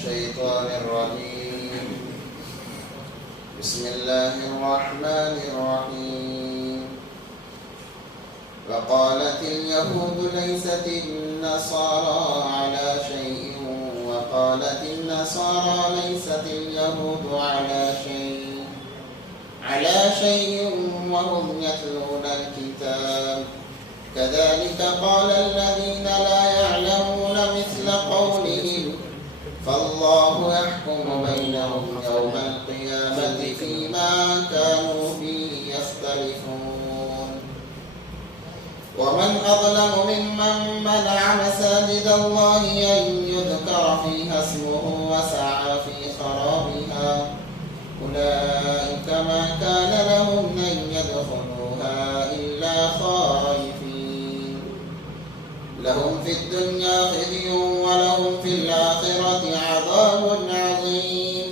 الشيطان الرجيم. بسم الله الرحمن الرحيم. وقالت اليهود ليست النصارى على شيء وقالت النصارى ليست اليهود على شيء وهم يتلون الكتاب كذلك قال الذين لا يعلمون مثل قولهم فالله يحكم بينهم يوم القيامة فيما كانوا فيه يختلفون. ومن أظلم ممن منع مساجد الله أن يذكر فيها اسمه وسعى في خرابها أولئك ما كان لهم أن يدخلوها إلا خائفين لهم في الدنيا خزي ولهم في الآخرة عذاب عظيم.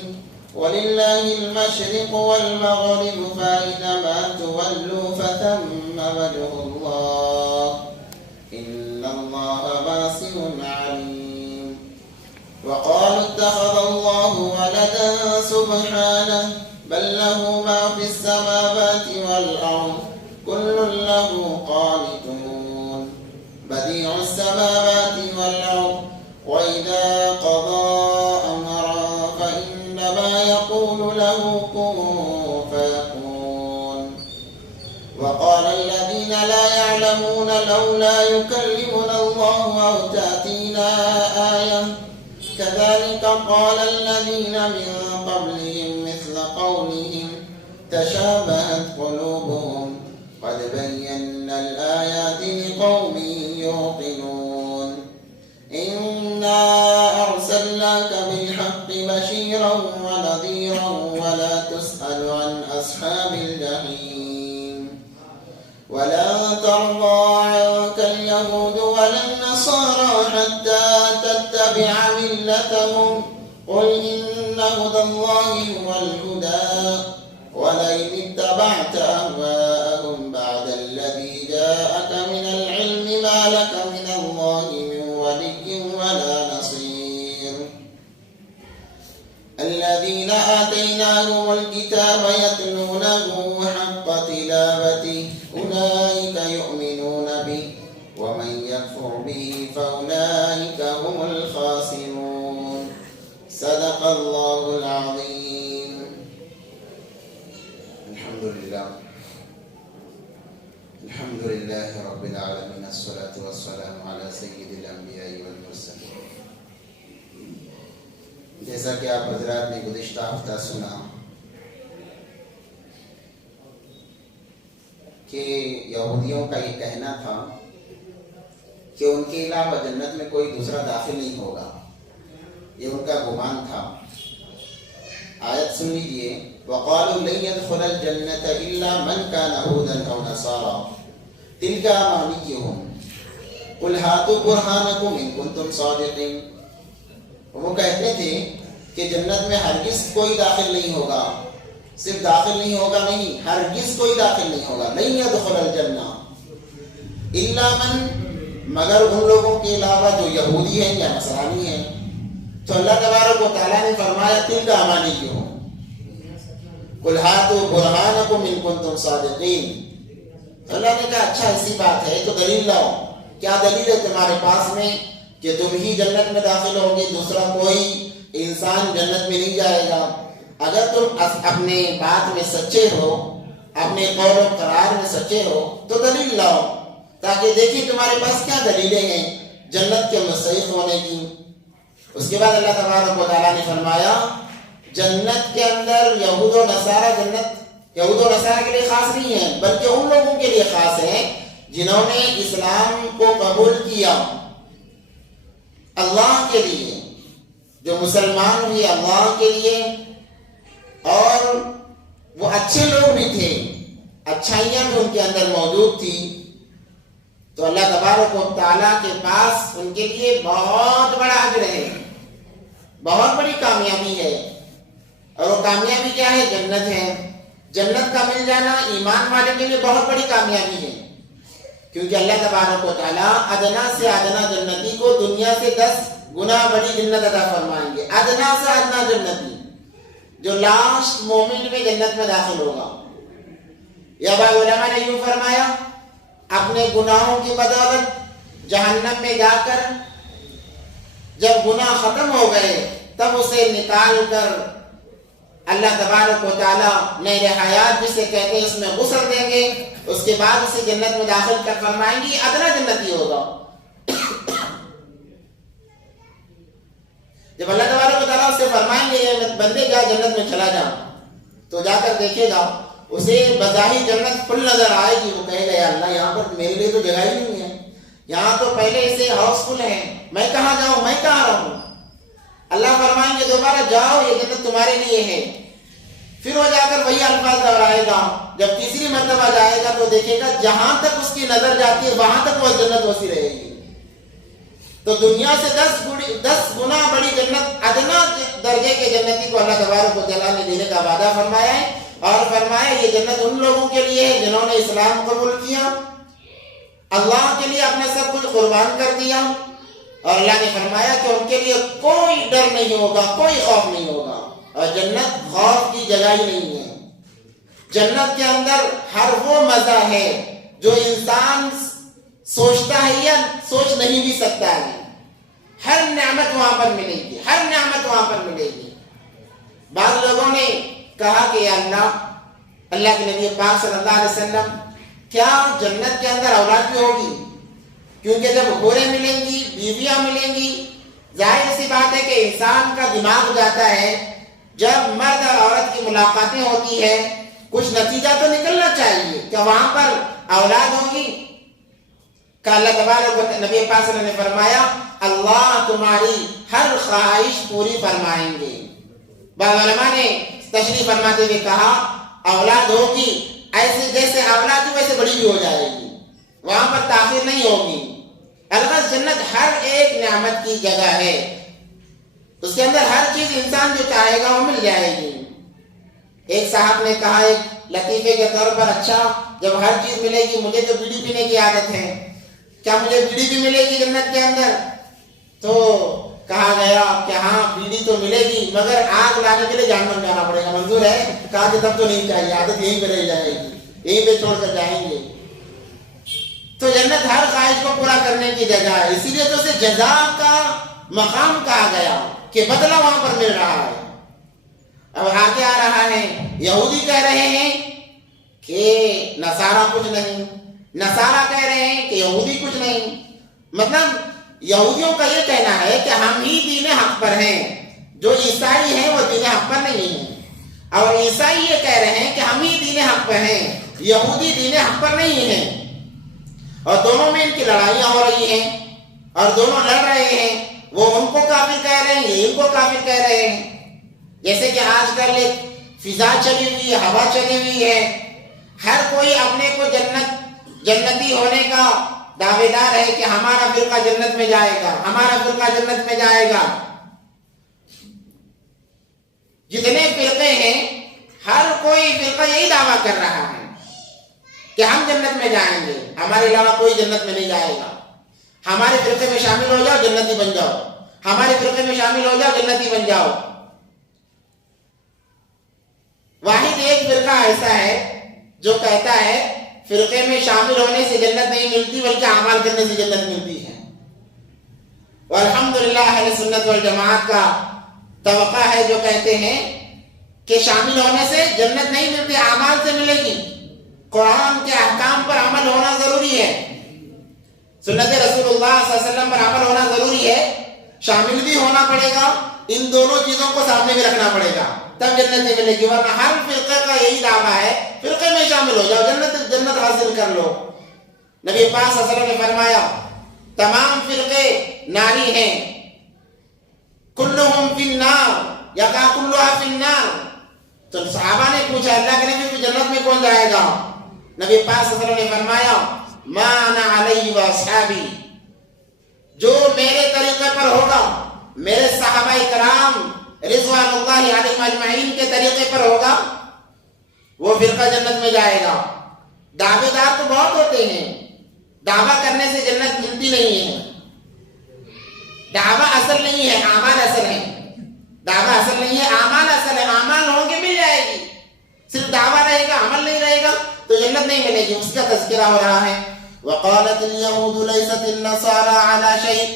ولله المشرق والمغرب فأينما تولوا فثم وجه الله إن الله واسع عليم. وقالوا اتخذ الله ولدا سبحانه بل له ما في السماوات والأرض كل له قانتون بديع السماوات والأرض وإذا قضى أمرا فإنما يقول له كن فيكون. وقال الذين لا يعلمون لولا يكلمنا الله أو تأتينا آية كذلك قال الذين من قبلهم مثل قولهم تشابهت قلوبهم قد بينا الآيات لقوم يوقنون. إنا أرسلناك بالحق بشيرا ونذيرا ولا تسأل عن أصحاب الجحيم. ولن ترضى عنك اليهود ولا النصارى حتى تتبع ملتهم قل إن هدى الله هو الهدى ولئن اتبعت أهواءهم بعد الذي جاءك من العلم ما لك من الله من ولي ولا نصير. الذين آتيناهم الكتاب يتلونه حق تلاوته أولئك يؤمنون به ومن يكفر به فأولئك هم الخاسرون. صدق الله العظيم. الحمد لله رب العالمين الصلاة والسلام على سید الانبیاء والمرسلین. جیسا کہ آپ حضرات نے گزشتہ ہفتہ سنا کہ یہودیوں کا یہ کہنا تھا کہ ان کے علاوہ جنت میں کوئی دوسرا داخل نہیں ہوگا، یہ ان کا گمان تھا. آیت سن لیجیے. وقالوا لن يدخل الجنة إلا من كان هودا أو نصارى تلك أمانيهم قل هاتوا برهانكم إن كنتم صادقين. وہ کہتے تھے کہ جنت میں ہرگز کوئی داخل نہیں ہوگا، صرف داخل نہیں ہوگا نہیں، ہرگز کوئی داخل نہیں ہوگا. لن يدخل الجنة إلا من، مگر ان لوگوں کے علاوہ جو یہودی ہیں یا نصرانی ہیں. تو اللہ تبارک و تعالیٰ نے فرمایا تلک امانیہم قل ہاتوا برہانکم ان کنتم صادقین. تو اللہ نے کہا اچھا ایسی بات ہے تو دلیل لاؤ. کیا دلیل ہے تمہارے پاس میں کہ تم ہی جنت میں داخل ہوگے، دوسرا کوئی انسان جنت میں نہیں جائے گا؟ اگر تم اپنے بات میں سچے ہو، اپنے قول و قرار میں سچے ہو تو دلیل لاؤ تاکہ دیکھیں تمہارے پاس کیا دلیلیں ہیں جنت کے مستحق ہونے کی. اس کے بعد اللہ تبارک و تعالیٰ نے فرمایا جنت کے اندر یہود و نصارہ، جنت یہود و نصارہ کے لیے خاص نہیں ہے بلکہ ان لوگوں کے لیے خاص ہے جنہوں نے اسلام کو قبول کیا اللہ کے لیے، جو مسلمان ہوئے اللہ کے لیے، اور وہ اچھے لوگ بھی تھے، اچھائیاں بھی ان کے اندر موجود تھی. تو اللہ تبارک و تعالیٰ کے پاس ان کے لیے بہت بڑا اجر ہے، بہت بڑی کامیابی ہے. اور وہ کامیابی کیا ہے؟ جنت ہے. جنت کا مل جانا ایمان والے کے لیے بہت بڑی کامیابی ہے، کیونکہ اللہ تبارک و تعالیٰ ادنا سے ادنا جنتی کو دنیا سے 10 گناہ بڑی جنت عطا فرمائیں گے. ادنا سے ادنا جنتی جو لاسٹ مومنٹ میں جنت میں داخل ہوگا. یا بعض علماء نے یوں فرمایا اپنے گناہوں کی بدولت جہنم میں جا کر جب گناہ ختم ہو گئے تب اسے نکال کر اللہ تبارک و تعالیٰ نہر حیات جسے کہتے ہیں اس میں غسل دیں گے. اس کے بعد اسے جنت میں داخل کر فرمائیں گے ادنا جنتی ہوگا. جب اللہ تبارک و تعالیٰ اسے فرمائیں گے بندے جا جنت میں چلا جا تو جا کر دیکھے گا اسے بظاہر جنت فل نظر آئے گی. وہ کہے گا یا اللہ یہاں پر میرے لیے تو جگہ ہی نہیں ہے, یہاں تو پہلے سے ہاؤس فل ہے, میں کہاں جاؤں, میں کہاں رہوں. اللہ فرمائیں گے دوبارہ جاؤ یہ جنت تمہارے لیے ہے. پھر وہ جا کر وہی الفاظ دہرائے گا. جب تیسری مرتبہ جائے گا تو دیکھے گا جہاں تک اس کی نظر جاتی ہے وہاں تک وہ جنت وسیع رہے گی. تو دنیا سے 10 گنا بڑی جنت ادنا درجے کے جنتی کو اللہ تبارک و تعالیٰ نے دینے کا وعدہ فرمایا ہے. اور فرمایا یہ جنت ان لوگوں کے لیے ہے جنہوں نے اسلام قبول کیا, اللہ کے لیے اپنا سب کچھ قربان کر دیا. اور اللہ نے فرمایا کہ ان کے لیے کوئی ڈر نہیں ہوگا, کوئی خوف نہیں ہوگا. اور جنت خوف کی جگہ ہی نہیں ہے. جنت کے اندر ہر وہ مزہ ہے جو انسان سوچتا ہے یا سوچ نہیں بھی سکتا ہے. ہر نعمت وہاں پر ملے گی, ہر نعمت وہاں پر ملے گی. بعض لوگوں نے کہا کہ یا اللہ کے نبی پاک صلی اللہ علیہ وسلم کیا جنت کے اندر اولاد بھی ہوگی؟ کیونکہ جب حوریں ملیں گی, بیویاں ملیں گی, ظاہر سی بات ہے کہ انسان کا دماغ جاتا ہے جب مرد اور عورت کی ملاقاتیں ہوتی ہے کچھ نتیجہ تو نکلنا چاہیے. کیا وہاں پر اولاد ہوگی؟ کہ اللہ تبارک و نبی پاک صلی اللہ علیہ وسلم نے فرمایا اللہ تمہاری ہر خواہش پوری فرمائیں گے. بعض علماء نے تشریح فرماتے ہوئے کہا اولاد ہوگی ایسے جیسے اولاد ہو ویسے بڑی بھی ہو جائے گی, وہاں پر تاخیر نہیں ہوگی. البتہ جنت ہر ایک نعمت کی جگہ ہے, اس کے اندر ہر چیز انسان جو چاہے گا وہ مل جائے گی. ایک صاحب نے کہا ایک لطیفے کے طور پر اچھا جب ہر چیز ملے گی مجھے تو بیڑی پینے کی عادت ہے, کیا مجھے بیڑی بھی ملے گی جنت کے اندر؟ تو کہا گیا کہ ہاں بیڑی تو ملے گی مگر آگ لانے کے لیے جہنم جانا پڑے گا. منظور ہے؟ کہا کہ تب تو نہیں چاہیے, عادت یہیں پہ رہ جائے گی, یہیں پہ چھوڑ کر جائیں گے. تو جنت ہر خواہش کو پورا کرنے کی جگہ ہے, اسی لیے تو اسے جزا کا مقام کہا گیا کہ بدلہ وہاں پر مل رہا ہے. اب آگے آ رہا ہے یہودی کہہ رہے ہیں کہ نصارہ کچھ نہیں, نصارہ کہہ رہے ہیں کہ یہودی کچھ نہیں. مطلب یہودیوں کا یہ کہنا ہے کہ ہم ہی دین حق پر ہیں, جو عیسائی ہیں وہ دین حق پر نہیں ہیں. اور عیسائی یہ کہہ رہے ہیں کہ ہم ہی دین حق پر ہیں, یہودی دین حق پر نہیں ہیں. اور دونوں میں ان کی لڑائیاں ہو رہی ہیں اور دونوں لڑ رہے ہیں. وہ ان کو کافر کہہ رہے ہیں, یہ ان کو کافر کہہ رہے ہیں. جیسے کہ آج کل ایک فضا چلی ہوئی ہے, ہوا چلی ہوئی ہے, ہر کوئی اپنے کو جنتی ہونے کا دعوے دار ہے کہ ہمارا فرقہ جنت میں جائے گا, ہمارا فرقہ جنت میں جائے گا. جتنے فرقے ہیں ہر کوئی فرقہ یہی دعویٰ کر رہا ہے کہ ہم جنت میں جائیں گے, ہمارے علاوہ کوئی جنت میں نہیں جائے گا. ہمارے فرقے میں شامل ہو جاؤ جنتی بن جاؤ, ہمارے فرقے میں شامل ہو جاؤ جنتی بن جاؤ. واحد ایک فرقہ ایسا ہے جو کہتا ہے فرقے میں شامل ہونے سے جنت نہیں ملتی بلکہ اعمال کرنے سے جنت ملتی ہے. اور الحمدللہ اہل سنت والجماعت کا توقع ہے جو کہتے ہیں کہ شامل ہونے سے جنت نہیں ملتی, اعمال سے ملے گی. قرآن کے احکام پر عمل ہونا ضروری ہے, سنت رسول اللہ صلی اللہ علیہ وسلم پر عمل ہونا ضروری ہے, شامل بھی ہونا پڑے گا, ان دونوں چیزوں کو سامنے میں رکھنا پڑے گا تب جنت نہیں ملے گی. ورنہ ہر فرقے کا یہی دعویٰ ہے فرقے میں شامل ہو جاؤ جنت حاصل کر لو. نبی پاک صلی اللہ علیہ وسلم نے فرمایا تمام فرقے ناری ہیں, کلہم فی النار, یا کہا کلھا فی النار. تو صحابہ نے پوچھا اللہ کے نبی کو جنت میں کون جائے گا؟ نبی پاک صلی اللہ علیہ وسلم نے فرمایا ما انا علیہ واصحابی, جو میرے طریقے پر ہوگا, میرے صحابہ کرام رضوان اللہ علیہم اجمعین کے طریقے پر ہوگا وہ فرقہ جنت میں جائے گا. دعوے دار تو بہت ہوتے ہیں, دعویٰ کرنے سے جنت ملتی نہیں ہے. دعویٰ اصل نہیں ہے، اعمال اصل ہے. دعویٰ اصل نہیں ہے، اعمال اصل ہے. اعمال ہوں گے مل جائے گی. صرف دعویٰ رہے گا، عمل نہیں رہے گا تو جنت نہیں ملے گی. اس کا تذکرہ ہو رہا ہے. وقالت اليهود ليست النصارى على شيء.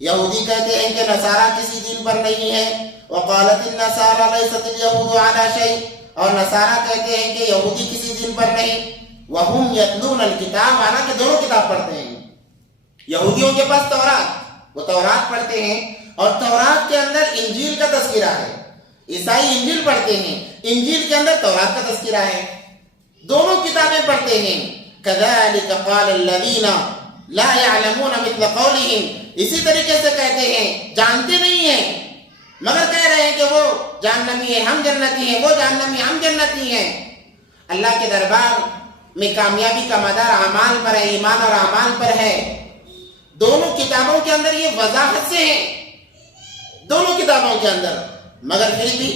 یہودی کہتے ہیں کہ نصارہ کسی دین پر نہیں ہے. وقالت النصارى ليست اليهود على شيء. اور نصارہ کہتے ہیں کہ یہودی کسی دین پر نہیں. وهم يتلون الكتاب. حالانکہ دونوں کتاب پڑھتے ہیں. یہودیوں کے پاس تورات، وہ تورات پڑھتے ہیں اور تورات کے اندر انجیل کا تذکرہ ہے. عیسائی انجیل پڑھتے ہیں، انجیل کے اندر تورات کا تذکرہ ہے. دونوں کتابیں پڑھتے ہیں. كذلك قال الذين لا يعلمون مثل قولهم. اسی طریقے سے کہتے ہیں، جانتے نہیں ہیں مگر کہہ رہے ہیں کہ وہ جہنمی ہیں ہم جنتی ہیں، وہ جہنمی ہم جنتی ہیں. اللہ کے دربار میں کامیابی کا مدار اعمال پر ہے، ایمان اور اعمال پر ہے. دونوں کتابوں کے اندر یہ وضاحت سے ہیں، دونوں کتابوں کے اندر. مگر پھر بھی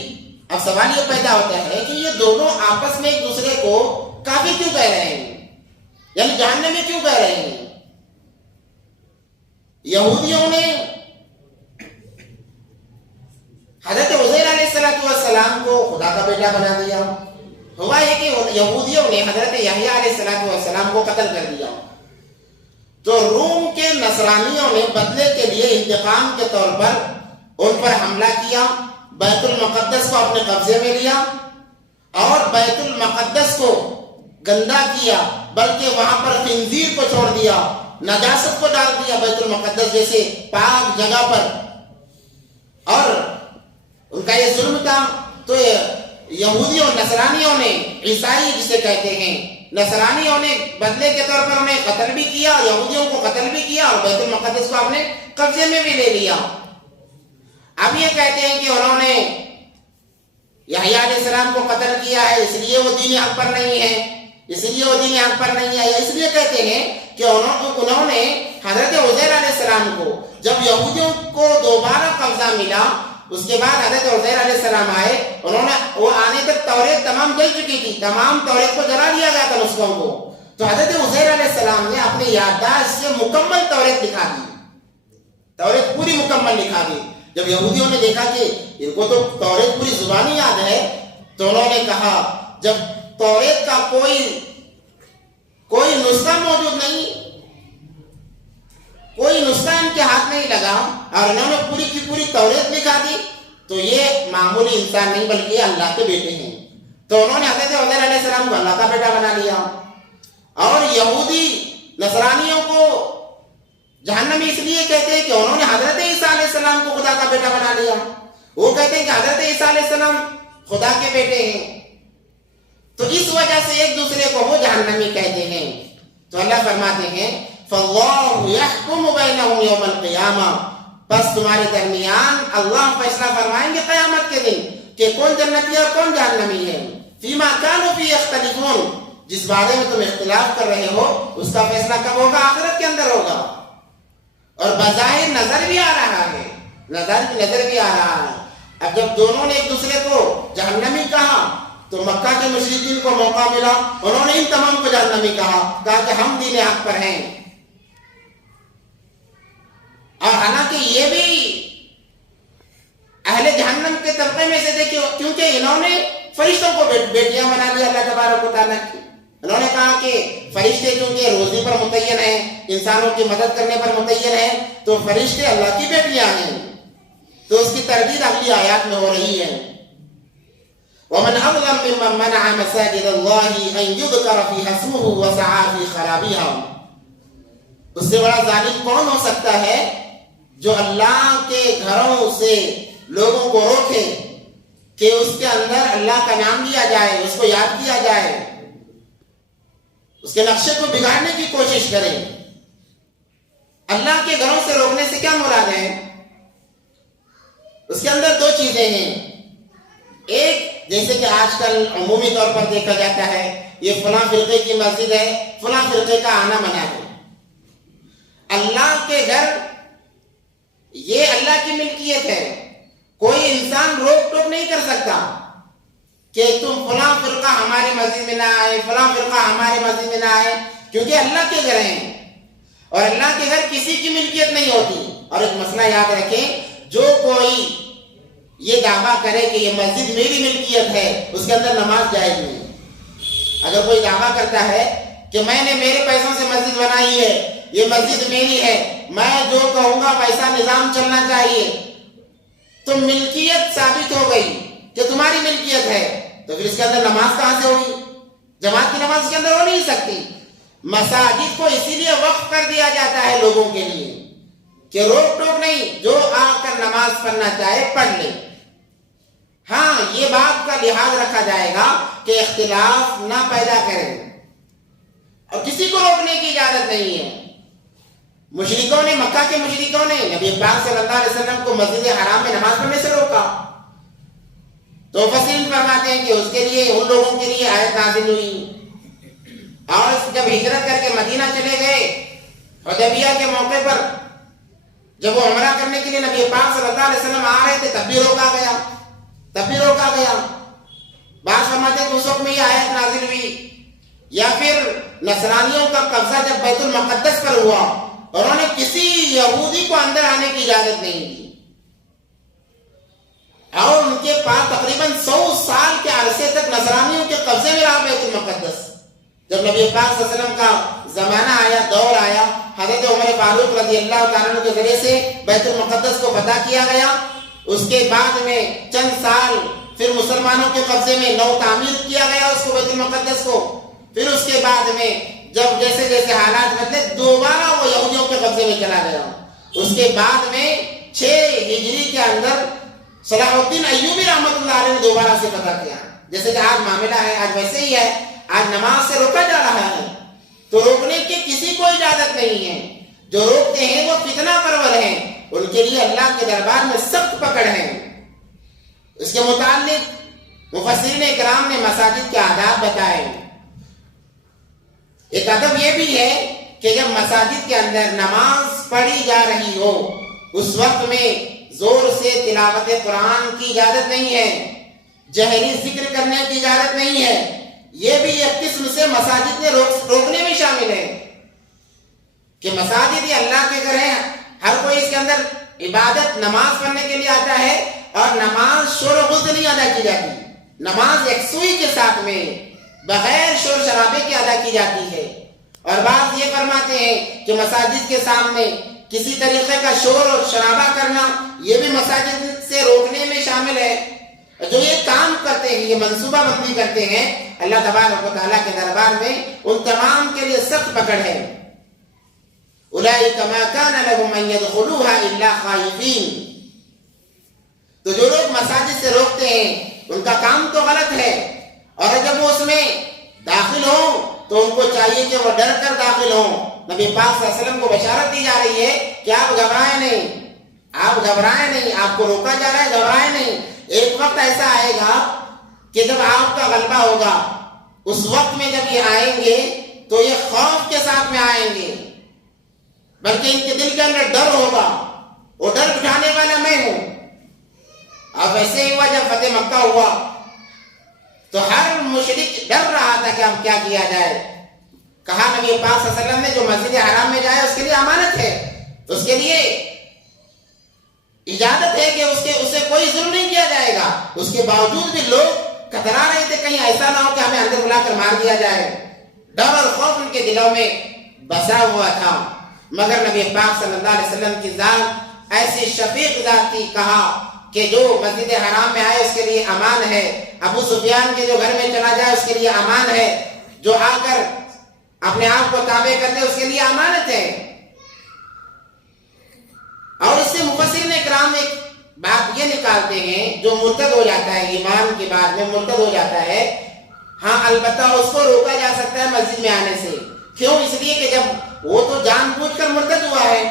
اب سوال یہ پیدا ہوتا ہے کہ یہ دونوں آپس میں ایک دوسرے کو کافر کیوں کہہ رہے ہیں، یعنی جہنمی کیوں کہہ رہے ہیں. یہودیوں نے حضرت عزیر علیہ السلام کو خدا کا بیٹا بنا دیا. ہوا ہے کہ یہودیوں نے حضرت یحییٰ علیہ السلام کو قتل کر دیا. تو روم کے نصرانیوں نے بدلے کے لیے انتقام کے طور پر ان پر حملہ کیا، بیت المقدس کو اپنے قبضے میں لیا اور بیت المقدس کو گندا کیا، بلکہ وہاں پر خنزیر کو چھوڑ دیا، نجاست کو ڈال دیا بیت المقدس جیسے پاک جگہ پر. اور ان کا یہ ظلم تھا. تو یہودیوں نصرانیوں نے، عیسائی جسے کہتے ہیں، نصرانیوں نے بدلے کے طور پر انہیں قتل بھی کیا، یہودیوں کو قتل بھی کیا اور بیت المقدس کو اپنے قبضے میں بھی لے لیا. اب یہ کہتے ہیں کہ انہوں نے یحییٰ علیہ السلام کو قتل کیا ہے اس لیے وہ دین حق پر نہیں ہے، اس لیے وہ دین حق پر نہیں ہے. اس لیے کہتے ہیں کہ انہوں نے حضرت عزیر علیہ السلام کو جب یہودیوں کو دوبارہ قبضہ ملا، اس کے بعد حضرت عزیر علیہ السلام آئے، وہ آنے تک توریت تمام جل چکی تھی، تمام توریت کو جلا دیا گیا تھا نسخوں کو. تو حضرت عزیر علیہ السلام نے اپنی یادداشت سے مکمل توریت لکھا دی، توریت پوری مکمل لکھا دی. جب یہودیوں نے دیکھا کہ ان کو تو توریت پوری زبانی یاد ہے، تو انہوں نے کہا جب توریت کا کوئی نسخہ موجود نہیں، کوئی نسخہ ان کے ہاتھ نہیں لگا اور انہوں نے پوری کی پوری توریت لکھا دی، تو یہ معمولی انسان نہیں بلکہ یہ اللہ کے بیٹے ہیں. تو انہوں نے حضرت عزیر علیہ السلام کو اللہ کا بیٹا بنا لیا. اور یہودی نصرانیوں کو جہنمی اس لیے کہتے ہیں کہ انہوں نے حضرت عیسیٰ علیہ السلام کو خدا کا بیٹا بنا لیا. وہ کہتے ہیں کہ حضرت عیسیٰ علیہ السلام خدا کے بیٹے ہیں. تو اس وجہ سے ایک دوسرے کو وہ جہنمی کہتے ہیں. تو اللہ فرماتے ہیں فَاللَّهُ يَحْكُمُ بَيْنَهُمْ يَوْمَ الْقِيَامَةِ. بس تمہارے درمیان اللہ فیصلہ فرمائیں گے قیامت کے دن کہ کون جنتی ہے اور کون جہنمی ہے. فِيمَا كَانُوا فِيهِ يَخْتَلِفُونَ. جس بارے میں تم اختلاف کر رہے ہو اس کا فیصلہ کب ہوگا؟ آخرت کے اندر ہوگا. اور بظاہر نظر بھی آ رہا ہے، نظر بھی آ رہا ہے. اب جب دونوں نے ایک دوسرے کو جہنمی کہا تو مکہ کے مشرکین کو موقع ملا، انہوں نے ان تمام کو جہنمی کہا کہ ہم دین حق پر ہیں. اور حالانکہ یہ بھی اہل جہنم کے طبقے میں سے تھے کیونکہ انہوں نے فرشتوں کو بیٹیاں بنا لیا اللہ تبارک و تعالیٰ کی. انہوں نے کہا کہ فرشتے کیونکہ روزی پر متعین ہیں، انسانوں کی مدد کرنے پر متعین ہیں، تو فرشتے اللہ کی بیٹیاں ہیں. تو اس کی تردید اگلی آیات میں ہو رہی ہے. وَمَنْ أَظْلَمُ مِمَّنْ مَنَعَ مَسَاجِدَ اللَّهِ أَنْ يُذْكَرَ فِيهَا اسْمُهُ وَسَعَى فِي خَرَابِهَا. اس سے بڑا ظالم کون ہو سکتا ہے جو اللہ کے گھروں سے لوگوں کو روکے کہ اس کے اندر اللہ کا نام لیا جائے، اس کو یاد کیا جائے، اس کے نقشے کو بگاڑنے کی کوشش کریں. اللہ کے گھروں سے روکنے سے کیا مراد ہے؟ اس کے اندر دو چیزیں ہیں. ایک، جیسے کہ آج کل عمومی طور پر دیکھا جاتا ہے یہ فلاں فرقے کی مسجد ہے، فلاں فرقے کا آنا منع ہے. اللہ کے گھر یہ اللہ کی ملکیت ہے، کوئی انسان روک ٹوک نہیں کر سکتا کہ تم فلاں فرقہ ہماری مسجد میں نہ آئے، فلاں فرقہ ہماری مسجد میں نہ آئے، کیونکہ اللہ کے گھر ہیں اور اللہ کے گھر کسی کی ملکیت نہیں ہوتی. اور ایک مسئلہ یاد رکھیں، جو کوئی یہ دعویٰ کرے کہ یہ مسجد میری ملکیت ہے، اس کے اندر نماز جائز نہیں ہے۔ اگر کوئی دعویٰ کرتا ہے کہ میں نے میرے پیسوں سے مسجد بنائی ہے، یہ مسجد میری ہے، میں جو کہوں گا ویسا نظام چلنا چاہیے، تو ملکیت ثابت ہو گئی کہ تمہاری ملکیت ہے، تو پھر اس کے اندر نماز کہاں سے ہوگی؟ جماعت کی نماز اس کے اندر ہو نہیں سکتی۔ مساجد کو اسی لیے وقف کر دیا جاتا ہے لوگوں کے لیے کہ روک ٹوک نہیں، جو آ کر نماز پڑھنا چاہے پڑھ لے۔ ہاں، یہ بات کا لحاظ رکھا جائے گا کہ اختلاف نہ پیدا کریں، اور کسی کو روکنے کی اجازت نہیں ہے۔ مشرکوں نے، مکہ کے مشرکوں نے نبی پاک صلی اللہ علیہ وسلم کو مسجد حرام میں نماز پڑھنے سے روکا، تو مفسرین فرماتے ہیں کہ اس کے لیے، ان لوگوں کے لیے آیت نازل ہوئی، اور جب ہجرت کر کے مدینہ چلے گئے، حدیبیہ کے موقع پر جب وہ عمرہ کرنے کے لیے نبی پاک صلی اللہ علیہ وسلم آ رہے تھے، تب بھی روکا گیا۔ بعض فرماتے ہیں کہ اس وقت میں یہ آیت نازل ہوئی۔ یا پھر نصرانیوں کا قبضہ جب بیت المقدس پر ہوا، انہوں نے کسی یہودی کو اندر آنے کی اجازت نہیں دی، اور ان کے پاس تقریباً 100 سال کے عرصے تک نصرانیوں کے قبضے میں رہا بیت المقدس۔ جب نبی پاک صلی اللہ علیہ وسلم کا زمانہ آیا، دور آیا، حضرت عمر فاروق رضی اللہ تعالیٰ عنہ کے ذریعے سے بیت المقدس کو فتح کیا گیا۔ اس کے بعد میں چند سال پھر مسلمانوں کے قبضے میں نو تعمیر کیا گیا اس کو، بیت المقدس کو۔ پھر اس کے بعد میں جب جیسے جیسے حالات بدلے، دوبارہ وہ یہودیوں کے قبضے میں چلا گیا۔ اس کے بعد میں 6 ہجری کے اندر صلاح الدین ایوبی رحمۃ اللہ علیہ نے دوبارہ سے فتح کیا۔ جیسے کہ آج معاملہ ہے، آج ویسے ہی ہے، آج نماز سے روکا جا رہا ہے، تو روکنے کی کسی کو اجازت نہیں ہے۔ جو روکتے ہیں وہ فتنہ پرور ہیں، ان کے لیے اللہ کے دربار میں سخت پکڑ ہے۔ اس کے متعلق مفسرین کرام نے مساجد کے آداب بتائے۔ ایک ادب یہ بھی ہے کہ جب مساجد کے اندر نماز پڑھی جا رہی ہو، اس وقت میں زور سے تلاوت قرآن کی اجازت نہیں ہے، جہری ذکر کرنے کی اجازت نہیں ہے۔ یہ بھی ایک قسم سے مساجد نے روکنے میں شامل ہے کہ مساجد یہ اللہ کے گھر ہیں، ہر کوئی اس کے اندر عبادت، نماز پڑھنے کے لیے آتا ہے، اور نماز شور و غل نہیں ادا کی جاتی، نماز یکسوئی کے ساتھ میں بغیر شور شرابے کے ادا کی جاتی ہے۔ اور بعض یہ فرماتے ہیں کہ مساجد کے سامنے کسی طریقے کا شور اور شرابہ کرنا یہ بھی مساجد سے روکنے میں شامل ہے۔ جو یہ کام کرتے ہیں، یہ منصوبہ بندی کرتے ہیں، اللہ تبارک و تعالیٰ کے دربار میں ان تمام کے لیے سخت پکڑ ہے۔ اولئک ما کان لهم ان يدخلوها الا خائفین۔ تو جو لوگ مساجد سے روکتے ہیں ان کا کام تو غلط ہے، اور جب وہ اس میں داخل ہوں تو ان کو چاہیے کہ وہ ڈر کر داخل ہوں۔ نبی پاک صلی اللہ علیہ وسلم کو بشارت دی جا رہی ہے کہ آپ گھبرائیں نہیں، آپ کو روکا جا رہا ہے، گھبرائیں نہیں۔ ایک وقت ایسا آئے گا کہ جب آپ کا غلبہ ہوگا، اس وقت میں جب یہ آئیں گے تو یہ خوف کے ساتھ میں آئیں گے، بلکہ ان کے دل کے اندر ڈر ہوگا، وہ ڈر بٹھانے والا میں ہوں۔ اب ایسے ہی ہوا جب فتح مکہ ہوا تو ہر مشرک ڈر رہا تھا کہ اب کیا کیا جائے۔ کہا نبی پاک صلی اللہ علیہ وسلم نے جو مسجد حرام میں جائے اس کے لیے امانت ہے، اس کے لیے اجازت ہے کہ اسے کوئی ظلم نہیں کیا جائے گا۔ اس کے باوجود بھی لوگ کترا رہے تھے کہیں ایسا نہ ہو کہ ہمیں اندر بلا کر مار دیا جائے۔ ڈر اور خوف ان کے دلوں میں بسا ہوا تھا، مگر نبی پاک صلی اللہ علیہ وسلم کی ذات ایسی شفیق ذات تھی، کہا کہ جو مسجد حرام میں آئے اس کے لیے امان ہے، ابو سفیان کے جو گھر میں چلا جائے اس کے لیے امان ہے، جو آ کر اپنے آپ کو تابع کر دے اس کے لیے امانت ہے۔ اور اس سے مفسرین کرام ایک بات یہ نکالتے ہیں، جو مرتد ہو جاتا ہے، ایمان کے بعد میں مرتد ہو جاتا ہے، ہاں البتہ اس کو روکا جا سکتا ہے مسجد میں آنے سے۔ کیوں؟ اس لیے کہ جب وہ تو جان بوجھ کر مرتد ہوا ہے،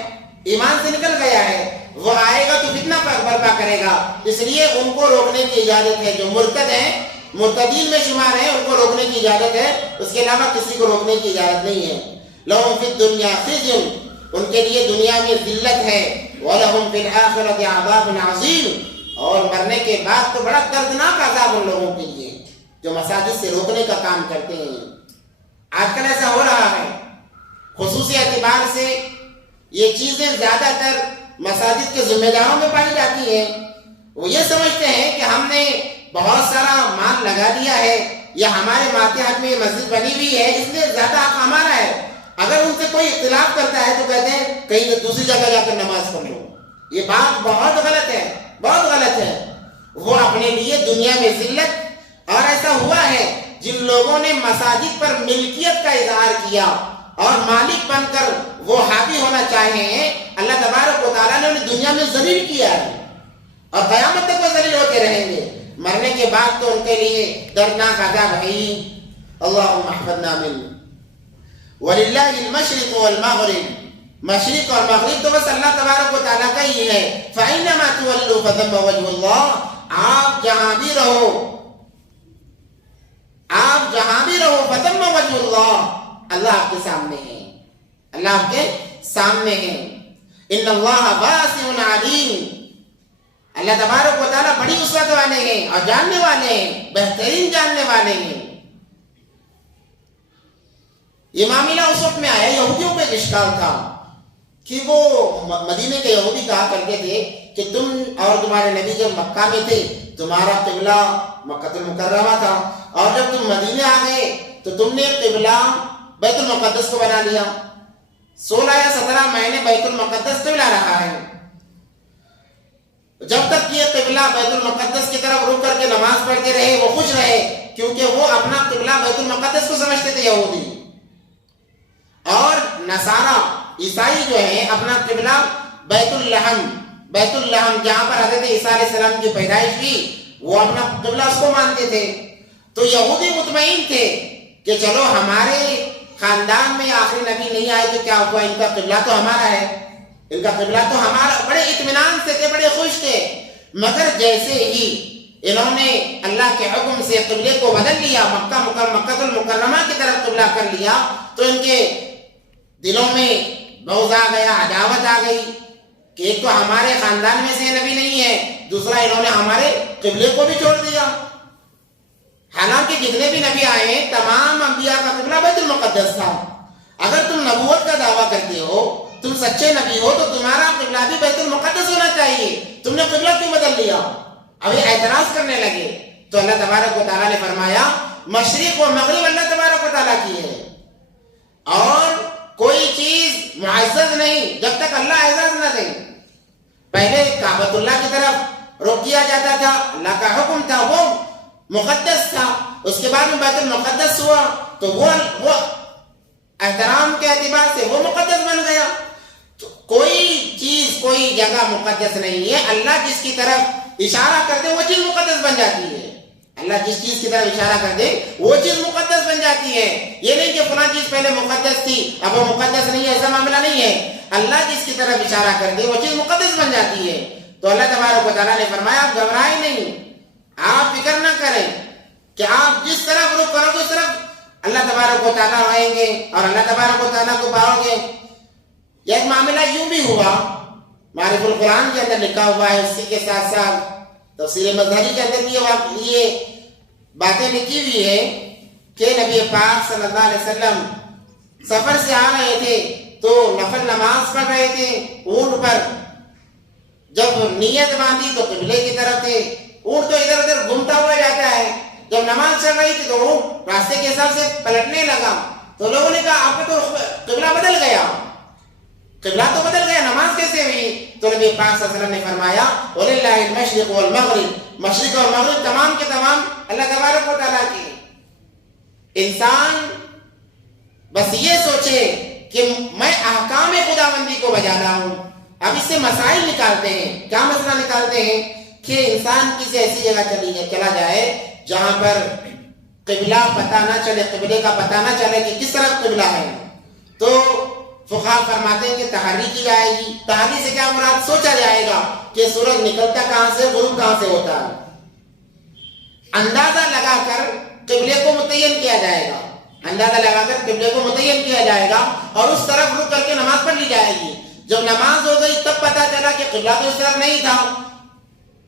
ایمان سے نکل گیا ہے، وہ آئے گا تو فتنہ برپا کرے گا، اس لیے ان کو روکنے کی اجازت ہے۔ جو مرتد ہیں، مرتدین میں شمار ہیں، ان کو روکنے کی اجازت ہے، اس کے علاوہ کسی کو روکنے کی اجازت نہیں ہے۔ لَهُمْ فِي الدُّنْيَا خِزْيٌ، ان کے لیے دنیا میں ذلت ہے، وَلَهُمْ فِي الْآخِرَةِ عَذَابٌ عَظِيمٌ، اور مرنے کے بعد تو بڑا دردناک عذاب ان لوگوں کے لیے جو مساجد سے روکنے کا کام کرتے ہیں۔ آج کل ایسا ہو رہا ہے، خصوصی اعتبار سے یہ چیزیں زیادہ تر مساجد کے ذمہ داروں میں پائی جاتی ہے. وہ یہ سمجھتے ہیں کہ ہم نے بہت سارا مال لگا دیا ہے یا ہمارے ماتحت میں یہ مسجد بنی ہوئی ہے اس لیے زیادہ حق ہمارا ہے. اگر ان سے کوئی اختلاف کرتا ہے تو کہتے ہیں کہیں دوسری جگہ جا کر نماز پڑھ لو. یہ بات بہت غلط ہے، بہت غلط ہے. وہ اپنے لیے دنیا میں ذلت، اور ایسا ہوا ہے جن لوگوں نے مساجد پر ملکیت کا اظہار کیا اور مالک بن کر وہ حاوی ہونا چاہے ہیں، اللہ تبارک و تعالیٰ نے انہیں دنیا میں ذلیل کیا ہے اور قیامت تک وہ ذلیل ہوتے رہیں گے. مرنے کے بعد تو ان کے لیے دردناک عذاب ہے ہی. اللہم احفظنا من وللہ المشرق والمغرب. مشرق اور مغرب تو بس اللہ تبارک و تعالیٰ کا ہی ہے. فَإِنَّمَا تُوَلُّوا فَثَمَّ وَجْهُ اللَّهِ. آپ جہاں بھی رہو، آپ جہاں بھی رہو، فَثَمَّ وَجْهُ اللَّهِ، اللہ آپ کے سامنے ہے، اللہ آپ کے سامنے ہے. ان اللہ واسع علیم. اللہ تبارک و تعالیٰ بڑی وسعت والے ہیں اور جاننے والے ہیں، بہترین جاننے والے ہیں. یہ معاملہ اس وقت میں آیا، یہودیوں پہ اشکال تھا کہ وہ مدینے کے یہودی کہا کرتے تھے کہ تم اور تمہارے نبی جب مکہ میں تھے تمہارا قبلہ مکہ المکرمہ تھا، اور جب تم مدینے آ گئے تو تم نے قبلہ بیت المقدس کو بنا لیا. 16 یا 17 مہینے بیت المقدس قبلہ رہا ہے. جب تک یہ قبلہ بیت المقدس کی طرف رک کر کے نماز پڑھتے رہے وہ خوش رہے، کیونکہ وہ اپنا قبلہ بیت المقدس کو سمجھتے تھے یہودی. اور نصارہ عیسائی جو ہیں اپنا قبلہ بیت الحم جہاں پر حضرت عیسیٰ علیہ السلام کی پیدائش ہوئی وہ اپنا قبلہ اس کو مانتے تھے. تو یہودی مطمئن تھے کہ چلو ہمارے خاندان میں آخری نبی نہیں آئے تو کیا ہوا، ان کا قبلہ تو ہمارا ہے، ان کا قبلہ تو ہمارا. بڑے اطمینان سے تھے، بڑے خوش تھے. مگر جیسے ہی انہوں نے اللہ کے حکم سے قبلے کو بدل لیا، مکہ المکرمہ کی طرف قبلہ کر لیا، تو ان کے دلوں میں بغض آ گیا، عداوت آ گئی کہ ایک تو ہمارے خاندان میں سے نبی نہیں ہے، دوسرا انہوں نے ہمارے قبلے کو بھی چھوڑ دیا. حالانکہ جتنے بھی نبی آئے ہیں تمام انبیاء کا قبلہ بیت المقدس تھا. اگر تم نبوت کا دعویٰ کرتے ہو، تم سچے نبی ہو، تو تمہارا قبلہ بھی بیت المقدس ہونا چاہیے. تم نے قبلہ کیوں بدل لیا؟ اب یہ اعتراض کرنے لگے. تو اللہ تبارک و تعالیٰ نے فرمایا مشرق و مغرب اللہ تبارک و تعالیٰ کی ہے، اور کوئی چیز معزز نہیں جب تک اللہ اعزاز نہ دے. پہلے کعبۃ اللہ کی طرف رخ کیا جاتا تھا، اللہ کا حکم تھا، وہ مقدس تھا. اس کے بعد میں بیت المقدس ہوا تو وہ احترام کے اعتبار سے وہ مقدس بن گیا. تو کوئی چیز کوئی جگہ مقدس نہیں ہے. اللہ جس کی طرف اشارہ کر دے وہ چیز مقدس بن جاتی ہے. اللہ جس چیز کی طرف اشارہ کر دے وہ چیز مقدس بن جاتی ہے. یہ نہیں کہ فلاں چیز پہلے مقدس تھی اب وہ مقدس نہیں ہے، ایسا معاملہ نہیں ہے. اللہ جس کی طرف اشارہ کر دے وہ چیز مقدس بن جاتی ہے. تو اللہ تبارک و تعالیٰ نے فرمایا آپ گھبرائیں نہیں، آپ فکر نہ کریں کہ آپ جس طرف رخ کرو گے اس طرف اللہ تبارک و تعالیٰ رہیں گے اور اللہ تبارک و تعالیٰ کو پاؤ گے. یہ ایک معاملہ یوں بھی ہوا، معرف القرآن کے اندر لکھا ہوا ہے، اسی کے ساتھ ساتھ تفسیر مظہری کے اندر یہ باتیں لکھی ہوئی ہے کہ نبی پاک صلی اللہ علیہ وسلم سفر سے آ رہے تھے تو نفل نماز پڑھ رہے تھے اونٹ پر. جب نیت باندھی تو قبلے کی طرف تھے. اونٹ تو ادھر ادھر گھومتا ہوا جاتا ہے. جب نماز چل رہی تھی تو اونٹ راستے کے حساب سے پلٹنے لگا. تو لوگوں نے کہا آپ کا تو قبلہ بدل گیا، قبلہ تو بدل گیا، نماز کیسے ہوئی؟ تو نبی پاک صلی اللہ علیہ وسلم نے فرمایا وَلِلَّهِ الْمَشْرِقُ وَالْمَغْرِبُ، مشرق اور مغرب تمام کے تمام اللہ تبارک و تعالیٰ کی. انسان بس یہ سوچے کہ میں احکام خداوندی کو بجا رہا ہوں. اب اس سے مسائل نکالتے ہیں. کیا مسئلہ نکالتے ہیں کہ انسان کسی ایسی جگہ چلا جائے جہاں پر قبلہ پتہ نہ چلے، قبلے کا پتہ نہ چلے کہ کس طرف قبلہ ہے. تو فقہاء فرماتے ہیں کہ تحری کی جائے گی. تحری سے کیا مراد؟ سوچا جائے گا کہ سورج نکلتا کہاں سے، غروب کہاں سے ہوتا ہے. اندازہ لگا کر قبلے کو متعین کیا جائے گا، اندازہ لگا کر قبلے کو متعین کیا جائے گا اور اس طرف رک کر کے نماز پڑھ لی جائے گی. جب نماز ہو گئی تب پتہ چلا کہ قبلہ تو اس طرف نہیں تھا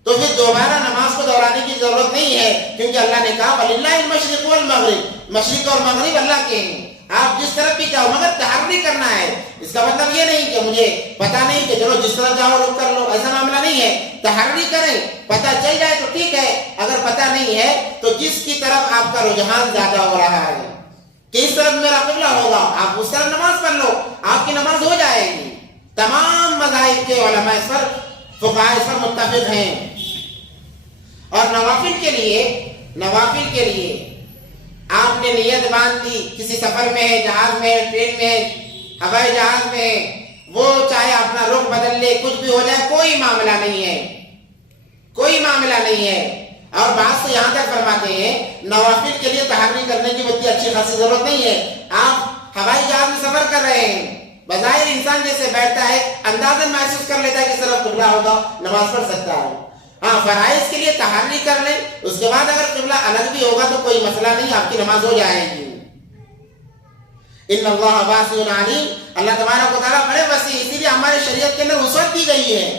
تو پھر دوبارہ نماز کو دہرانے کی ضرورت نہیں ہے، کیونکہ اللہ نے کہا وَلِلَّهِ الْمَشْرِقُ وَالْمَغْرِبُ، مشرق اور مغرب اللہ کے ہیں. آپ جس طرف بھی جاؤ، مگر تحری کرنا ہے. اس کا مطلب یہ نہیں کہ مجھے پتا نہیں کہ چلو جس طرف جاؤ رک کر لو، ایسا معاملہ نہیں ہے. تحری کریں، پتا چل جائے تو ٹھیک ہے، اگر پتا نہیں ہے تو جس کی طرف آپ کا رجحان زیادہ ہو رہا ہے، کس طرف میرا قبلہ ہوگا، آپ اس طرف نماز پڑھ لو، آپ کی نماز ہو جائے گی. تمام مذاہب کے علماء اس پر، فقہاء اس پر متفق ہیں. اور نوافل کے لیے آپ نے نیت باندھ لی، کسی سفر میں ہے، جہاز میں ہے، ٹرین میں ہے، ہوائی جہاز میں ہے، وہ چاہے اپنا رخ بدل لے، کچھ بھی ہو جائے، کوئی معاملہ نہیں ہے، کوئی معاملہ نہیں ہے. اور بات تو یہاں تک فرماتے ہیں نوافل کے لیے تحری کرنے کی اتنی اچھی خاصی ضرورت نہیں ہے. آپ ہوائی جہاز میں سفر کر رہے ہیں، بظاہر انسان جیسے بیٹھتا ہے اندازاً محسوس کر لیتا ہے کہ طرف قبلہ ہوگا، نماز پڑھ سکتا ہے. ہاں، فرائض کے لیے تحری کر لیں، اس کے بعد اگر قبلہ الگ بھی ہوگا تو کوئی مسئلہ نہیں، آپ کی نماز ہو جائے گی. ان اللہ واسع علیم، اللہ تبارک و تعالیٰ بڑے وسیع. اسی لیے ہمارے شریعت کے اندر وسعت دی گئی ہے.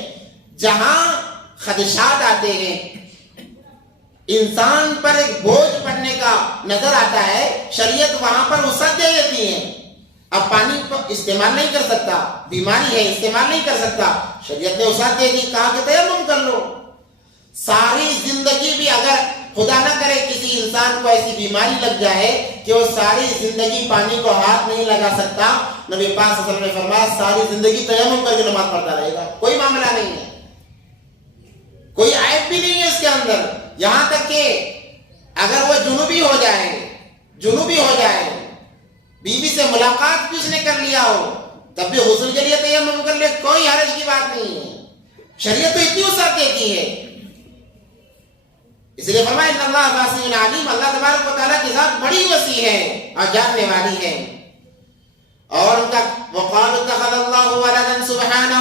جہاں خدشات آتے ہیں، انسان پر ایک بوجھ پڑنے کا نظر آتا ہے، شریعت وہاں پر وسعت دے دیتی ہے. اب پانی استعمال نہیں کر سکتا، بیماری ہے استعمال نہیں کر سکتا، شریعت نے وسعت دے دی، کہا کہ تیمم کر لو. ساری زندگی بھی اگر خدا نہ کرے کسی انسان کو ایسی بیماری لگ جائے کہ وہ ساری زندگی پانی کو ہاتھ نہیں لگا سکتا، نبی پاک صلی اللہ علیہ وسلم نے فرمایا ساری زندگی تیمم کر کے نماز پڑھتا رہے گا، کوئی معاملہ نہیں ہے، کوئی عیب بھی نہیں ہے اس کے اندر. یہاں تک کہ اگر وہ جنوبی ہو جائے، بیوی سے ملاقات بھی اس نے کر لیا ہو، تب بھی غسل کے لیے تیمم کر لے، کوئی حرج کی بات نہیں ہے. شریعت تو اتنی وسعت دیتی ہے. اس لیے فرمایا ان اللہ واسع علیم، اللہ تبارک و تعالیٰ کی ذات بڑی وسیع ہے اور جاننے والی ہے. اور ان کا وقالوا اتخذ اللہ ولدا سبحانہ،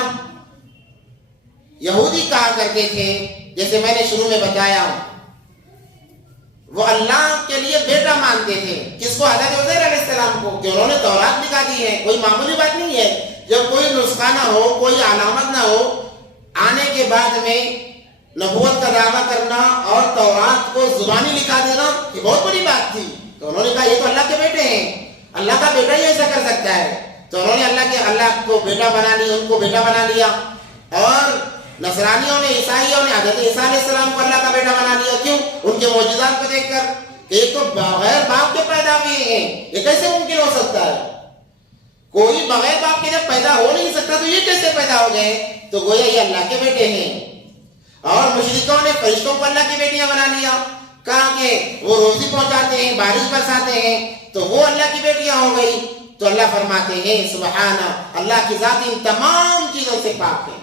یہودی کہا کرتے تھے، جیسے میں نے شروع میں بتایا، وہ اللہ کے لیے بیٹا مانتے تھے. کس کو؟ حضرت عزیر علیہ السلام کو، کہ انہوں نے تورات لکھا دی ہے. کوئی معمولی بات نہیں ہے. جب کوئی نسخہ نہ ہو، کوئی علامت نہ ہو، آنے کے بعد میں نبوت کا دعویٰ کرنا اور تورات کو زبانی لکھا دینا، یہ بہت بڑی بات تھی. تو انہوں نے کہا یہ تو اللہ کے بیٹے ہیں، اللہ کا بیٹا ہی ایسا کر سکتا ہے. تو انہوں نے اللہ کو بیٹا بنا لیا، ان کو بیٹا بنا لیا. اور نصرانیوں نے، عیسائیوں نے حضرت عیسیٰ علیہ السلام کو اللہ کا بیٹا بنا لیا. کیوں؟ ان کے معجزات کو دیکھ کر، ایک تو بغیر باپ کے پیدا ہوئے ہیں، یہ کیسے ممکن ہو سکتا ہے؟ کوئی بغیر باپ کے جب پیدا ہو نہیں سکتا تو یہ کیسے پیدا ہو گئے؟ تو گویا یہ اللہ کے بیٹے ہیں. اور مشرکوں نے فرشتوں کو اللہ کی بیٹیاں بنا لیا، کہا کہ وہ روزی پہنچاتے ہیں، بارش برساتے ہیں، تو وہ اللہ کی بیٹیاں ہو گئی. تو اللہ فرماتے ہیں سبحانہ، اللہ کی ذات ان تمام چیزوں سے پاک ہے.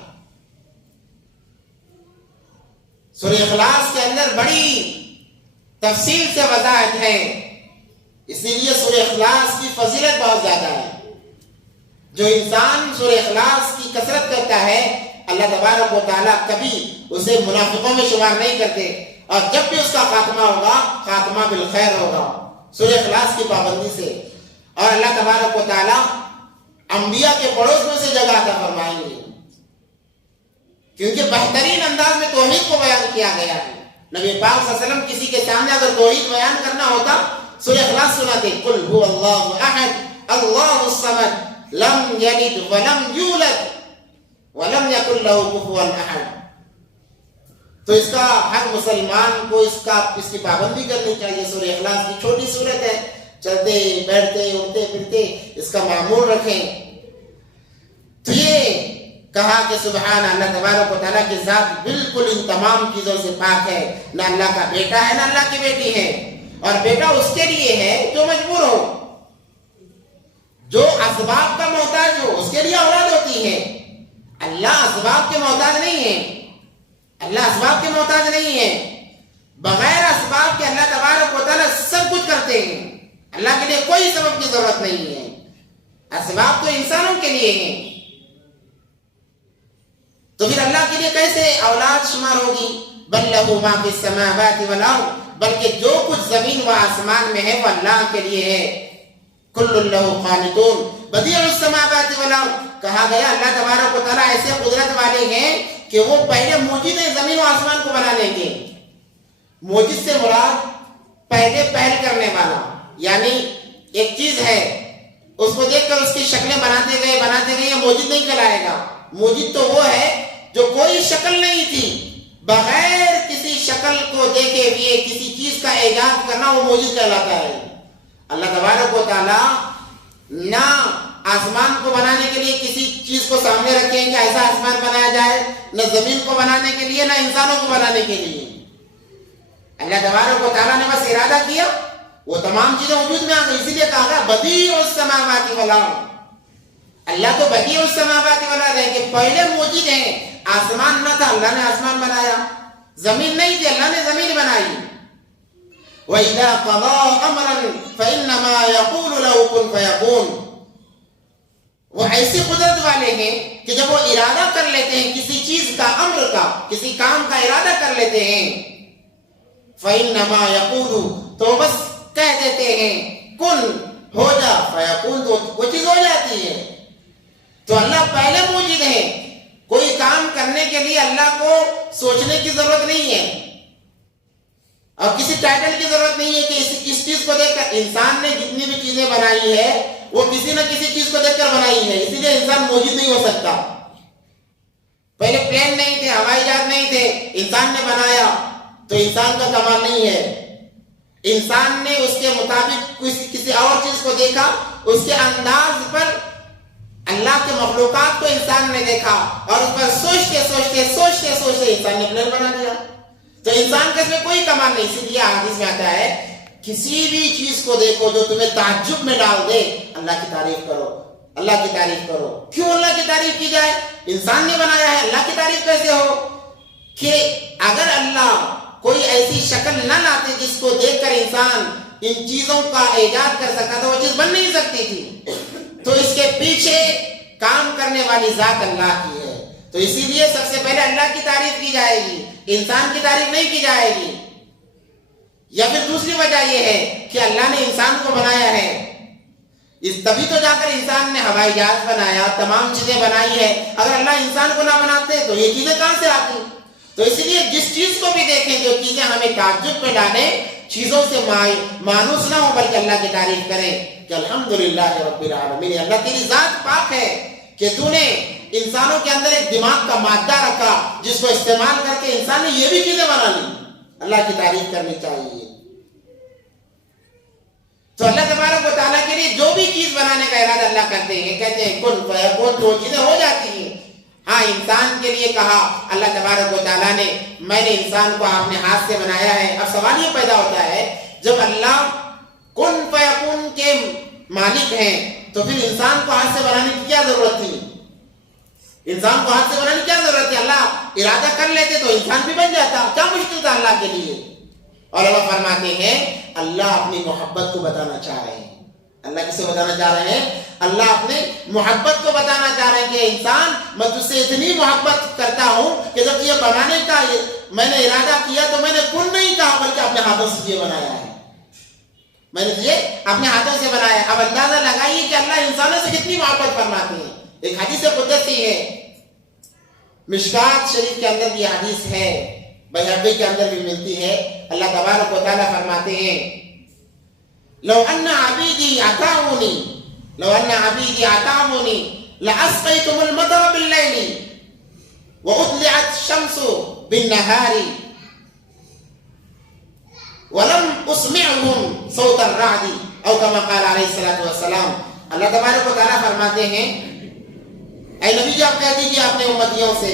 سورہ اخلاص کے اندر بڑی تفصیل سے وضاحت ہے، اسی لیے سورہ اخلاص کی فضیلت بہت زیادہ ہے. جو انسان سورہ اخلاص کی کثرت کرتا ہے، اللہ تبارک و تعالیٰ کبھی اسے منافقوں میں شمار نہیں کرتے، اور جب بھی اس کا خاتمہ ہوگا، خاتمہ بالخیر ہوگا سورہ اخلاص کی پابندی سے. اور اللہ تبارک و تعالیٰ انبیاء کے پڑوس میں سے جگہ عطا فرمائیں گے، کیونکہ بہترین انداز میں توحید کو بیان کیا گیا ہے. نبی پاک صلی اللہ علیہ وسلم کسی کے سامنے اگر توحید بیان کرنا ہوتا، سورہ اخلاص سناتے، قل هو اللہ احد اللہ الصمد لم یلد ولم یولد ولم یکن لہ کفوا احد. تو اس کا ہر مسلمان کو اس کی پابندی کرنی چاہیے. سورہ اخلاص کی چھوٹی صورت ہے، چلتے بیٹھتے اٹھتے پھرتے اس کا معمول رکھیں. تو یہ کہا کہ سبحان اللہ تبارک و تعالیٰ کی ذات بالکل ان تمام چیزوں سے پاک ہے. نہ اللہ کا بیٹا ہے نہ اللہ کی بیٹی ہے. اور بیٹا اس کے لیے ہے جو مجبور ہو، جو اسباب کا محتاج ہو، اس کے لیے اولاد ہوتی ہے. اللہ اسباب کے محتاج نہیں ہے، اللہ اسباب کے محتاج نہیں ہے. بغیر اسباب کے اللہ تبارک و تعالیٰ سب کچھ کرتے ہیں. اللہ کے لیے کوئی سبب کی ضرورت نہیں ہے. اسباب تو انسانوں کے لیے ہیں. تو پھر اللہ کے لیے کیسے اولاد شمار ہوگی؟ بل لہ ما فی السماوات والارض، بلکہ جو کچھ زمین و آسمان میں ہے وہ اللہ کے لیے ہے. کل لہ قانتون بدیع السماوات والارض، کہا گیا اللہ تبارک و تعالیٰ ایسے قدرت والے ہیں کہ وہ پہلے موجود ہیں زمین و آسمان کو بنانے کے. موجود سے مراد پہلے پہل کرنے والا، یعنی ایک چیز ہے اس کو دیکھ کر اس کی شکلیں بناتے گئے، یہ موجد نہیں کہلائے گا۔ موجد تو وہ ہے جو کوئی شکل نہیں تھی، بغیر کسی شکل کو دیکھے ہوئے کسی چیز کا ایجاد کرنا، وہ موجد کہلاتا ہے۔ اللہ تبارک و تعالی نہ آسمان کو بنانے کے لیے کسی چیز کو سامنے رکھیں کہ ایسا آسمان بنایا جائے، نہ زمین کو بنانے کے لیے، نہ انسانوں کو بنانے کے لیے۔ اللہ تبارک و تعالیٰ نے بس ارادہ کیا، وہ تمام چیزیں وجود میں آ گئی۔ اسی لیے کہا گیا بدیع السماوات والارض، اللہ تو بدیع السماوات والارض ہے کہ پہلے موجود ہیں۔ آسمان نہ تھا، اللہ نے آسمان بنایا، زمین نہیں تھی، اللہ نے زمین بنائی۔ وَإِذَا قَضَىٰ أَمْرًا فَإِنَّمَا يَقُولُ لَهُ كُن فَيَكُونُ، وہ ایسی قدرت والے ہیں کہ جب وہ ارادہ کر لیتے ہیں کسی چیز کا، امر کا، کسی کام کا ارادہ کر لیتے ہیں، فَإِنَّمَا يَقُولُ، تو بس کہہ دیتے ہیں کن، ہو جا، فیکون، تو وہ چیز ہو جاتی ہے۔ تو اللہ پہلے موجود ہے، کوئی کام کرنے کے لیے اللہ کو سوچنے کی ضرورت نہیں ہے، اور کسی ٹائٹل کی ضرورت نہیں ہے کہ اس چیز کو دیکھ کر انسان نے جتنی بھی چیزیں بنائی ہے وہ کسی نہ کسی چیز کو دیکھ کر بنائی ہے، اسی لیے انسان موجود نہیں ہو سکتا۔ پہلے پلین نہیں تھے، ہوائی جہاز نہیں تھے، انسان نے بنایا تو انسان کا کمال نہیں ہے۔ انسان نے اس کے مطابق کسی اور چیز کو دیکھا، اس کے انداز پر اللہ کے مخلوقات کو انسان نے دیکھا، اور اس پر سوچتے انسان نے پلین بنا دیا۔ تو انسان کا اس میں کوئی کمال نہیں۔ اسی لیے حدیث میں آتا ہے کسی بھی چیز کو دیکھو جو تمہیں تعجب میں ڈال دے، اللہ کی تعریف کرو، اللہ کی تعریف کرو۔ کیوں اللہ کی تعریف کی جائے؟ انسان نے بنایا ہے، اللہ کی تعریف کیسے ہو؟ کہ اگر اللہ کوئی ایسی شکل نہ لاتے جس کو دیکھ کر انسان ان چیزوں کا ایجاد کر سکتا تھا، وہ چیز بن نہیں سکتی تھی۔ تو اس کے پیچھے کام کرنے والی ذات اللہ کی ہے، تو اسی لیے سب سے پہلے اللہ کی تعریف کی جائے گی، انسان کی تعریف نہیں کی جائے گی۔ یا پھر دوسری وجہ یہ ہے کہ اللہ نے انسان کو بنایا ہے، تبھی تو جا کر انسان نے ہوائی جہاز بنایا، تمام چیزیں بنائی ہے۔ اگر اللہ انسان کو نہ بناتے تو یہ چیزیں کہاں سے آتی؟ تو اسی لیے جس چیز کو بھی دیکھیں، جو چیزیں ہمیں تعجب میں ڈالیں، چیزوں سے مانوس نہ ہو، بلکہ اللہ کی تعریف کریں کہ الحمدللہ رب العالمین، اللہ تیری ذات پاک ہے کہ تو نے انسانوں کے اندر ایک دماغ کا مادہ رکھا جس کو استعمال کر کے انسان نے یہ بھی چیزیں بنا لی۔ اللہ کی تعریف کرنی چاہیے۔ تو اللہ تبارک و تعالیٰ کے لیے جو بھی چیز بنانے کا ارادہ اللہ کرتے ہیں، کہتے ہیں کن فیکون، تو چیزیں ہو جاتی ہیں۔ ہاں، انسان کے لیے کہا اللہ تبارک و تعالیٰ نے میں نے انسان کو اپنے ہاتھ سے بنایا ہے۔ اب سوال یہ پیدا ہوتا ہے جب اللہ کن فیکون کے مالک ہیں تو پھر انسان کو ہاتھ سے بنانے کی کیا ضرورت تھی؟ انسان کو ہاتھ سے بنانے کی کیا ضرورت ہے؟ اللہ ارادہ کر لیتے تو انسان بھی بن جاتا، کیا مشکل تھا اللہ کے لیے؟ اور اللہ فرماتے ہیں اللہ اپنی محبت کو بتانا چاہ رہے ہیں۔ اللہ کسے بتانا چاہ رہے ہیں؟ اللہ اپنے محبت کو بتانا چاہ رہے ہیں کہ انسان میں تجھ سے اتنی محبت کرتا ہوں کہ جب یہ بنانے کا میں نے ارادہ کیا تو میں نے کن نہیں کہا، بلکہ اپنے ہاتھوں سے یہ بنایا ہے، میں نے یہ اپنے ہاتھوں سے بنایا۔ اب اندازہ لگائیے کہ اللہ انسانوں سے کتنی محبت فرماتے ہیں۔ ایک حدیث قدسی ہے، مشکات شریف کے اندر یہ حدیث ہے، بہقی کے اندر بھی ملتی ہے۔ اللہ تبارک و تعالیٰ فرماتے ہیں لو ان عبیدی اطعمونی لاسقیتم المطر باللیل واطلعت الشمس بالنہار ولم اسمعهم صوت الرعد او كما قال علیہ الصلوۃ والسلام۔ اللہ تبارک و تعالیٰ فرماتے ہیں اے نبی جی، آپ کہہ دیجیے اپنے امتیوں سے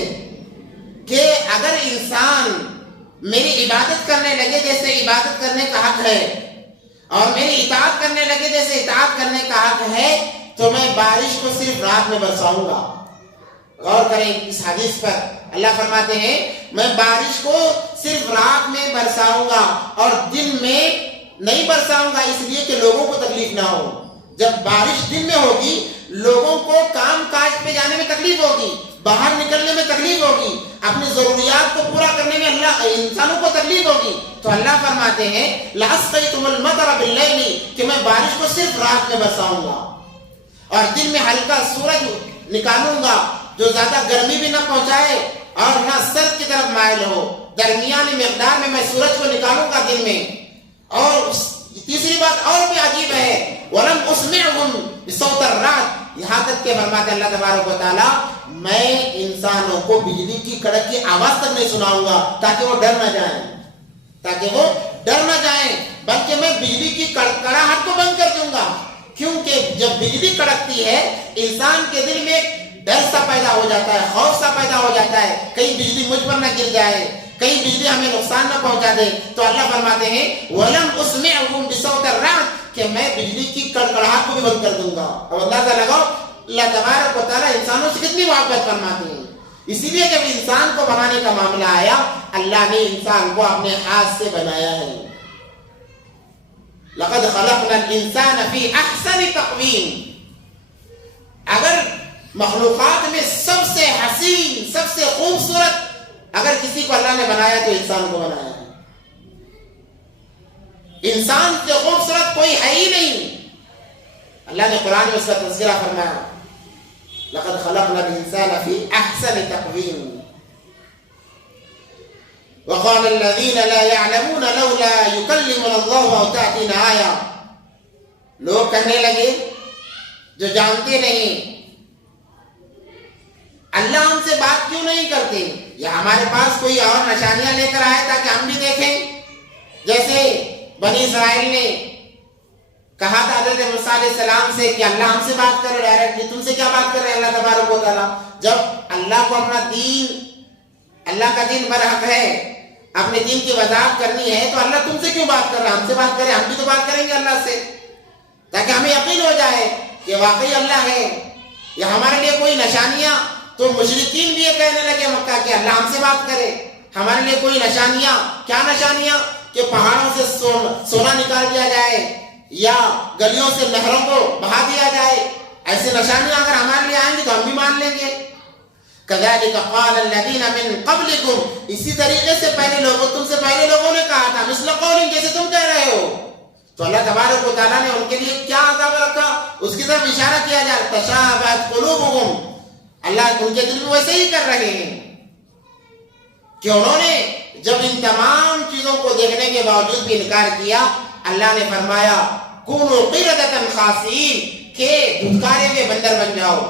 کہ اگر انسان میری عبادت کرنے لگے جیسے عبادت کرنے کا حق ہے، اور میری اطاعت کرنے لگے جیسے اطاعت کرنے کا حق ہے، تو میں بارش کو صرف رات میں برساؤں گا۔ غور کریں اس حدیث پر، اللہ فرماتے ہیں میں بارش کو صرف رات میں برساؤں گا اور دن میں نہیں برساؤں گا، اس لیے کہ لوگوں کو تکلیف نہ ہو۔ جب بارش دن میں ہوگی لوگوں کو کام کاج پہ جانے میں تکلیف ہوگی، باہر نکلنے میں تکلیف ہوگی، اپنی ضروریات کو پورا کرنے میں انسانوں کو تکلیف ہوگی، تو اللہ فرماتے ہیں لاسقیتم المطر باللیل، کہ میں بارش کو صرف رات میں برساؤں گا اور دن میں ہلکا سورج نکالوں گا جو زیادہ گرمی بھی نہ پہنچائے اور نہ سر کی طرف مائل ہو، درمیانی مقدار میں سورج کو نکالوں گا دن میں، اور تیسری بات اور بھی عجیب ہے، وَلَمْ أُسْمِعْهُمْ بِصَوْتِ الرَّعْدِ، یہاں تک کہ فرماتے اللہ تبارک و تعالیٰ میں انسانوں کو بجلی کی کڑک کی آواز تک نہیں سناؤں گا تاکہ وہ ڈر نہ جائیں، بلکہ میں بجلی کی کڑکڑاہٹ کو بند کر دوں گا، کیونکہ جب بجلی کڑکتی ہے انسان کے دل میں ایک ڈر سا پیدا ہو جاتا ہے، خوف سا پیدا ہو جاتا ہے، کہیں بجلی مجھ پر نہ گر جائے، کہیں بجلی ہمیں نقصان نہ پہنچا دے. تو اللہ فرماتے ہیں وَلَمْ أُسْمِعْهُمْ بِصَوْتِ الرَّعْدِ کہ میں بجلی کی کڑکڑاہٹ کو بھی بند کر دوں گا. اب اندازہ لگاؤ اللہ تبارک و تعالیٰ انسانوں سے کتنی محبت فرماتے ہیں. اسی لیے جب انسان کو بنانے کا معاملہ آیا اللہ نے انسان کو اپنے ہاتھ سے بنایا ہے. لَقَدْ خَلَقْنَا الْإِنسَانَ فِي أَحْسَنِ تَقْوِيمٍ. اگر مخلوقات میں سب سے حسین سب سے خوبصورت اگر کسی کو اللہ نے بنایا تو انسان کو بنایا ہے. انسان سے خوبصورت کوئی ہے ہی نہیں. اللہ نے قرآن میں اس کا تذکرہ فرمایا لَقَدْ خَلَقْنَا الْإِنسَانَ فِي أَحْسَنِ تَقْوِيمٍ. وَقَالَ الَّذِينَ لَا يَعْلَمُونَ لَوْلَا يُكَلِّمُنَا اللَّهُ أَوْ تَأْتِينَا آيَةٌ. لوگ کہنے لگے جو جانتے نہیں اللہ ہم سے بات کیوں نہیں کرتے، یا ہمارے پاس کوئی اور نشانیاں لے کر آئے تاکہ ہم بھی دیکھیں. جیسے بنی اسرائیل نے کہا تھا حضرت موسیٰ علیہ السلام سے کہ اللہ ہم سے بات کرے ڈائریکٹلی، تم سے کیا بات کر رہے ہیں اللہ تبارک و تعالیٰ. جب اللہ کو اپنا دین اللہ کا دین برحق ہے اپنے دین کی وضاحت کرنی ہے تو اللہ تم سے کیوں بات کر رہا ہے، ہم سے بات کرے، ہم بھی تو بات کریں گے اللہ سے تاکہ ہمیں یقین ہو جائے کہ واقعی اللہ ہے. یا ہمارے لیے کوئی نشانیاں، تو مشرکین بھی یہ کہنے لگے مکہ کہ اللہ ہم سے بات کرے، ہمارے لیے کوئی نشانیاں. کیا نشانیاں؟ کہ پہاڑوں سے سونا نکال دیا جائے یا گلیوں سے نہروں کو بہا دیا جائے. ایسے نشانیاں اگر ہمارے لیے آئیں گی تو ہم بھی مان لیں گے. كَذَلِكَ قَالَ الَّذِينَ مِن قَبْلِكُمْ. اسی طریقے سے تم سے پہلے لوگوں نے کہا تھا مثل قول، جیسے تم کہہ رہے ہو. تو اللہ تبارک و تعالیٰ نے ان کے لیے کیا عذاب رکھا اس کی طرف اشارہ کیا جائے. تَشَابَهَتْ قُلُوبُهُمْ. اللہ ان کے دل میں ویسے ہی کر رہے ہیں کہ انہوں نے جب ان تمام چیزوں کو دیکھنے کے باوجود بھی انکار کیا. اللہ نے فرمایا كُونُوا قِرَدَةً خَاسِئِينَ کہ دھتکارے ہوئے بندر بن جاؤ.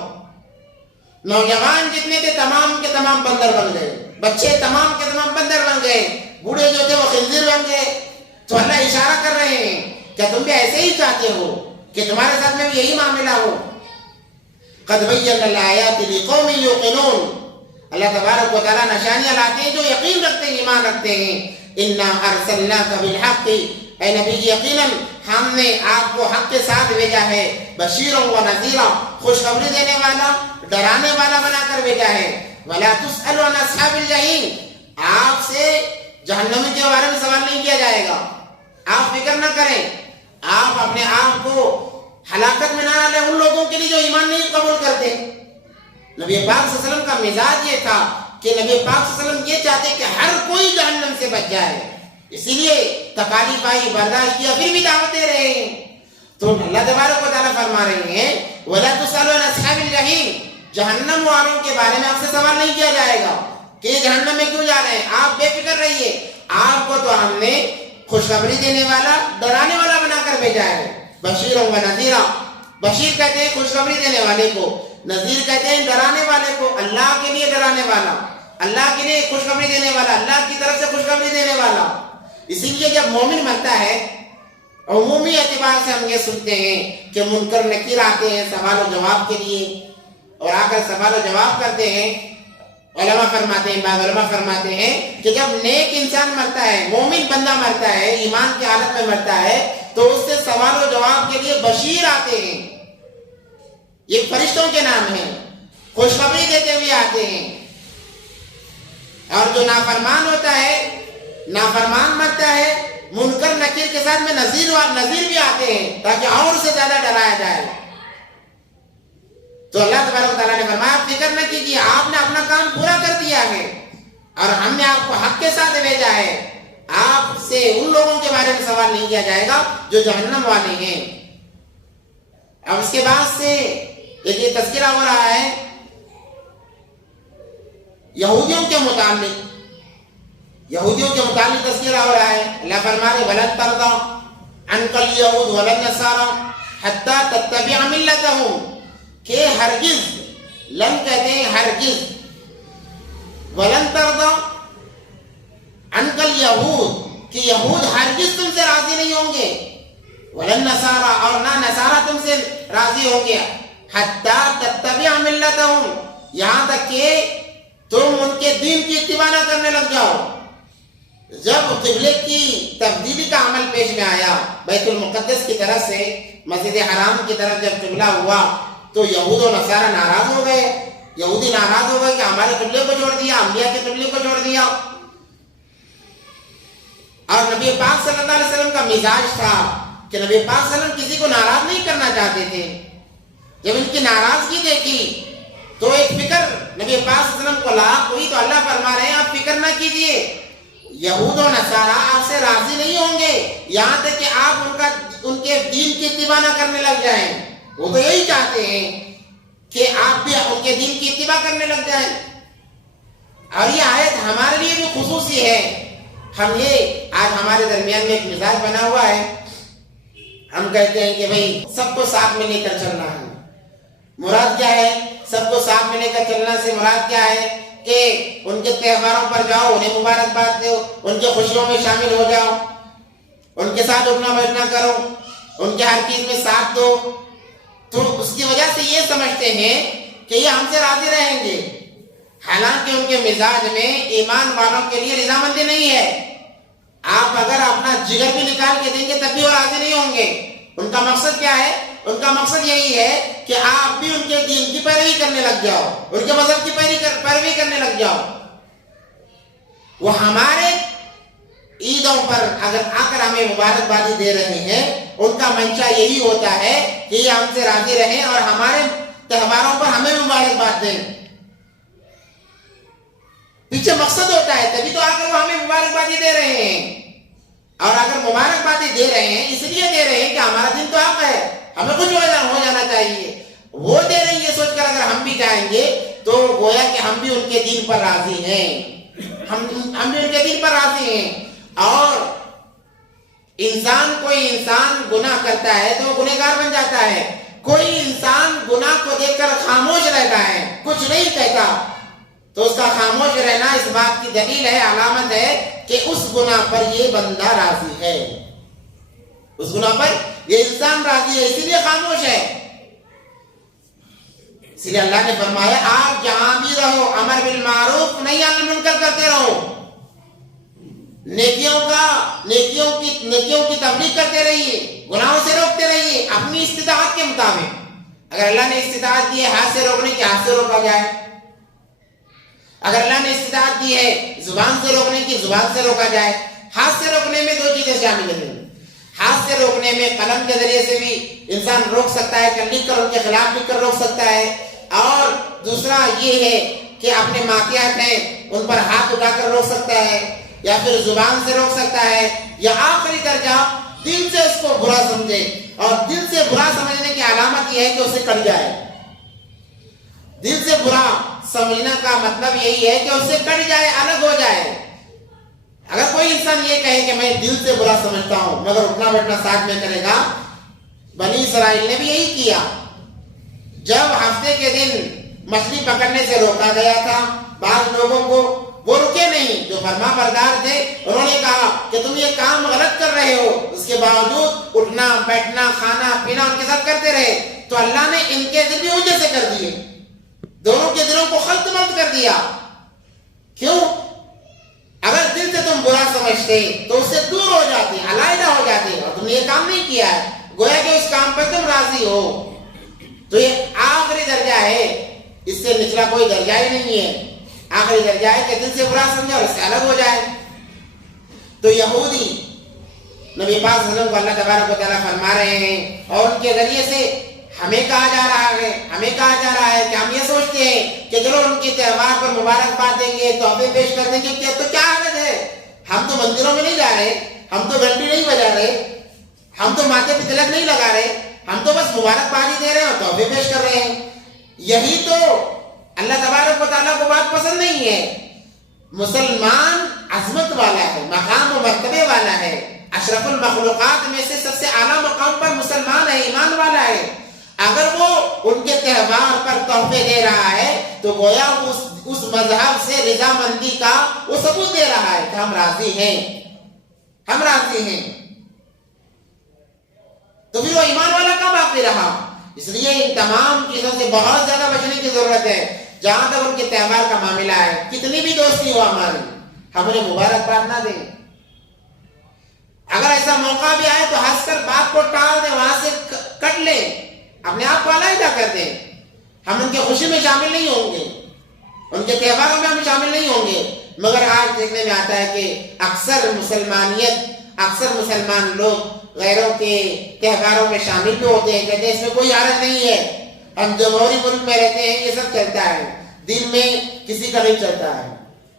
نوجوان جتنے تھے تمام کے تمام بندر بن گئے، بچے تمام کے تمام بندر بن گئے، بوڑھے جو تھے وہ خنزیر بن گئے. تو اللہ اشارہ کر رہے ہیں کہ تم بھی ایسے ہی چاہتے ہو کہ تمہارے ساتھ میں بھی یہی معاملہ ہو. قد بينا الآيات لقوم يوقنون. اللہ تبارک و تعالیٰ نشانیاں لاتے ہیں جو یقین رکھتے ہیں، ایمان رکھتے ہیں. انا ارسلناک بالحق، اے نبی یقیناً ہم نے آپ کو حق کے ساتھ بھیجا ہے. بشیرا و نذیرا، خوشخبری دینے والا ڈرانے والا بنا کر بھیجا ہے. ولا تسأل عن اصحاب الجحیم، آپ سے جہنم کے بارے میں سوال نہیں کیا جائے گا. آپ فکر نہ کریں، آپ اپنے آپ کو ہلاکت میں نہ ڈالیں ان لوگوں کے لیے جو ایمان نہیں قبول کرتے. نبی پاک صلی اللہ علیہ وسلم کا مزاج یہ تھا کہ نبی پاک صلی اللہ علیہ وسلم یہ چاہتے کہ ہر کوئی جہنم سے بچ جائے، اسی لیے تکالیف آئی، برداشت کیا، پھر بھی دعوت دے رہے ہیں. تو اللہ تبارک و تعالیٰ فرما رہے ہیں وَلَا تُسْأَلُوا عَنْ أَصْحَابِ الْجَحِيمِ، جہنم والوں کے بارے میں آپ سے سوال نہیں کیا جائے گا کہ یہ جہنم میں کیوں جا رہے ہیں. آپ بے فکر رہیے، آپ کو تو ہم نے خوشخبری دینے والا ڈرانے والا بنا کر بھیجا ہے. بشیر و نذیرا، بشیر کہتے ہیں خوشخبری دینے والے کو، نذیر کہتے ہیں ڈرانے والے کو. اللہ کے لیے ڈرانے والا، اللہ کے لیے خوشخبری دینے والا، اللہ کی طرف سے خوشخبری دینے والا. اسی لیے جب مومن مرتا ہے عمومی اعتبار سے ہم یہ سنتے ہیں کہ منکر نکیر آتے ہیں سوال و جواب کے لیے، اور آ کر سوال و جواب کرتے ہیں. علماء فرماتے ہیں، بعض علماء فرماتے ہیں کہ جب نیک انسان مرتا ہے، مومن بندہ مرتا ہے، ایمان کی حالت میں مرتا ہے، تو اس سے سوال و جواب کے لیے بشیر آتے ہیں. یہ فرشتوں کے نام ہیں، خوشخبری دیتے ہوئے آتے ہیں. اور جو نافرمان ہوتا ہے، نافرمان مرتا ہے، منکر نکیر کے ساتھ میں نذیر بھی آتے ہیں تاکہ اور سے زیادہ ڈرایا جائے. تو اللہ تبارک و تعالیٰ نے فرمایا فکر نہ کیجیے، آپ نے اپنا کام پورا کر دیا ہے اور ہم نے آپ کو حق کے ساتھ بھیجا ہے. آپ سے ان لوگوں کے بارے میں سوال نہیں کیا جائے گا جو جہنم والے ہیں. اب اس کے بعد سے یہ تذکرہ ہو رہا ہے یہودیوں کے متعلق تذکرہ ہو رہا ہے. اللہ فرما رہے وَلَن تَرْضَىٰ انکل یہود ولن نصارا حتی تتبع ملتہم، کہ ہرگز، لن کہتے ہیں ہرگز، ولن ترضا انکل یہود، کہ یہود ہرگز تم سے راضی نہیں ہوں گے، ولن نصارا، اور نہ نصارا تم سے راضی ہوں گے، حتی تتبع ملتہم، یہاں تک کہ تم ان کے دین کی اتباع نہ کرنے لگ جاؤ۔ جب قبلے کی تبدیلی کا عمل پیش میں آیا، بیت المقدس کی طرف سے مسجد حرام کی طرف جب قبلہ ہوا تو یہود و نصارہ ناراض ہو گئے، یہودی ناراض ہو گئے کہ ہمارے قبلے کو چھوڑ دیا، انبیاء کے قبلے کو چھوڑ دیا۔ اور نبی پاک صلی اللہ علیہ وسلم کا مزاج تھا کہ نبی پاک صلی اللہ علیہ وسلم کسی کو ناراض نہیں کرنا چاہتے تھے۔ جب ان کی ناراضگی دیکھی تو ایک فکر نبی پاک صلی اللہ علیہ وسلم کو لاحق ہوئی، تو اللہ فرما رہے ہیں آپ فکر نہ کیجئے، یہود و نصارہ آپ سے راضی نہیں ہوں گے یہاں تک کہ آپ ان کے دین کی اتباع نہ کرنے لگ جائیں۔ وہ تو یہی چاہتے ہیں کہ آپ بھی ان کے دین کی اتباع کرنے لگ جائیں۔ اور یہ آیت ہمارے لیے بھی خصوصی ہے۔ ہم یہ آج ہمارے درمیان میں ایک مزاج بنا ہوا ہے، ہم کہتے ہیں کہ بھئی سب کو ساتھ میں لے کر چلنا ہے۔ مراد کیا ہے؟ سب کو ساتھ میں لے کر چلنا سے مراد کیا ہے کہ ان کے تہواروں پر جاؤ، انہیں مبارکباد دو، ان کے خوشیوں میں شامل ہو جاؤ، ان کے ساتھ اٹھنا بیٹھنا کرو، ان کے ہر چیز میں ساتھ دو۔ تو اس کی وجہ سے یہ سمجھتے ہیں کہ یہ ہم سے راضی رہیں گے، حالانکہ ان کے مزاج میں ایمان والوں کے لیے رضامندی نہیں ہے۔ آپ اگر اپنا جگر بھی نکال کے دیں گے تب بھی وہ راضی نہیں ہوں گے۔ ان کا مقصد کیا ہے؟ ان کا مقصد یہی ہے کہ آپ بھی ان کے دین کی پیروی کرنے لگ جاؤ، ان کے مذہب کی پیروی کرنے لگ جاؤ۔ وہ ہمارے عیدوں پر اگر آ کر ہمیں مبارکبادی دے رہے ہیں، ان کا منشا یہی ہوتا ہے کہ یہ ہم سے راضی رہیں اور ہمارے تہواروں پر ہمیں مبارکباد دیں۔ پیچھے مقصد ہوتا ہے، تبھی تو آ کر وہ ہمیں مبارکبادی دے رہے ہیں۔ اور اگر مبارکبادی دے رہے ہیں اس لیے دے رہے ہیں کہ ہمارا دن تو حق ہے، ہمیں کچھ ہو جانا چاہیے، وہ دے رہے ہیں یہ سوچ کر اگر ہم بھی جائیں گے تو گویا کہ ہم بھی ان کے دین پر راضی ہیں، ہم بھی ان کے دین پر راضی ہیں۔ اور کوئی انسان گناہ کرتا ہے تو وہ گنہگار بن جاتا ہے، کوئی انسان گناہ کو دیکھ کر خاموش رہتا ہے، کچھ نہیں کہتا، تو اس کا خاموش رہنا اس بات کی دلیل ہے، علامت ہے کہ اس گناہ پر یہ بندہ راضی ہے، اس گناہ پر یہ انسان راضی ہے، اسی لیے خاموش ہے۔ اسی لیے اللہ نے فرمایا آپ جہاں بھی رہو امر بالمعروف نہی عن المنکر کرتے رہو، نیکیوں کی تبلیغ کرتے رہیے، گناہوں سے روکتے رہیے اپنی استطاعت کے مطابق۔ اگر اللہ نے استطاعت دی ہے ہاتھ سے روکنے کی، ہاتھ سے روکا جائے۔ اگر اللہ نے استطاعت دی ہے زبان سے روکنے کی، زبان سے روکا جائے۔ ہاتھ سے روکنے میں دو چیزیں شامل ہیں، ہاتھ سے روکنے میں قلم کے ذریعے سے بھی انسان روک سکتا ہے، لکھ کر ان کے خلاف لکھ کر روک سکتا ہے، اور دوسرا یہ ہے کہ اپنے ماتحت ہیں ان پر ہاتھ اٹھا کر روک سکتا ہے، یا پھر زبان سے روک سکتا ہے، یا آخری درجہ دل سے اس کو برا سمجھے، اور دل سے برا سمجھنے کی علامت یہ ہے کہ اسے کٹ جائے۔ دل سے برا سمجھنا کا مطلب یہی ہے کہ اس سے کٹ جائے، الگ ہو جائے۔ اگر کوئی انسان یہ کہے کہ میں دل سے برا سمجھتا ہوں مگر اٹھنا بیٹھنا ساتھ میں کرے گا، بنی اسرائیل نے بھی یہی کیا۔ جب ہفتے کے دن مچھلی پکڑنے سے روکا گیا تھا بعض لوگوں کو، وہ رکے نہیں، جو فرما بردار تھے انہوں نے کہا کہ تم یہ کام غلط کر رہے ہو، اس کے باوجود اٹھنا بیٹھنا کھانا پینا ان کے ساتھ کرتے رہے، تو اللہ نے ان کے دل بھی اونچے سے کر دیے، دونوں کے دلوں کو خلط ملط کر دیا۔ کیوں؟ اگر دل سے تم برا سمجھتے تو اس سے دور ہو جاتے، علیحدہ ہو جاتے، اور تم نے یہ کام نہیں کیا ہے، گویا کہ اس کام پر تم راضی ہو۔ تو یہ آخری درجہ ہے، اس سے نچلا کوئی درجہ ہی نہیں ہے۔ آخری درجہ ہے کہ دل سے برا سمجھے اور اس سے الگ ہو جائے۔ تو یہودی نبی پاک صلی اللہ علیہ وسلم کو اللہ تبارک و تعالیٰ فرما رہے ہیں، اور ان کے ذریعے سے ہمیں کہا جا رہا ہے کہ ہم یہ سوچتے ہیں کہ چلو ان کے تہوار پر مبارکباد دیں گے، تحفے پیش کر دیں گے، تو کیا حرج ہے؟ ہم تو مندروں میں نہیں جا رہے، ہم تو گھنٹی نہیں بجا رہے، ہم تو ماتھے پہ تلک نہیں لگا رہے، ہم تو بس مبارکبادی دے رہے ہیں اور تحفے پیش کر رہے ہیں۔ یہی تو اللہ تبارک و تعالیٰ کو بات پسند نہیں ہے۔ مسلمان عظمت والا ہے، مقام و مرتبے والا ہے، اشرف المخلوقات میں سے سب سے اعلیٰ مقام پر مسلمان ہے، ایمان والا ہے، اگر وہ ان کے تہوار پر تحفے دے رہا ہے تو گویا اس مذہب سے رضامندی کا وہ ثبوت دے رہا ہے کہ ہم راضی ہیں، ہم راضی ہیں. تو پھر وہ ایمان والا کب باقی رہا؟ اس لیے ان تمام چیزوں سے بہت زیادہ بچنے کی ضرورت ہے. جہاں تک ان کے تہوار کا معاملہ ہے، کتنی بھی دوستی ہو ہماری، ہم انہیں مبارکباد نہ دیں. اگر ایسا موقع بھی آئے تو ہنس کر بات کو ٹال دیں، وہاں سے کٹ لیں، اپنے آپ کو علیحدہ کر دیں. ہم ان کے خوشی میں شامل نہیں ہوں گے، ان کے تہواروں میں ہم شامل نہیں ہوں گے. مگر آج دیکھنے میں آتا ہے کہ اکثر مسلمان لوگ غیروں کے تہواروں میں شامل بھی ہوتے ہیں، کہتے ہیں اس میں کوئی حرج نہیں ہے، ہم جمہوری ملک میں رہتے ہیں، یہ سب چلتا ہے. دین میں کسی کا نہیں چلتا ہے،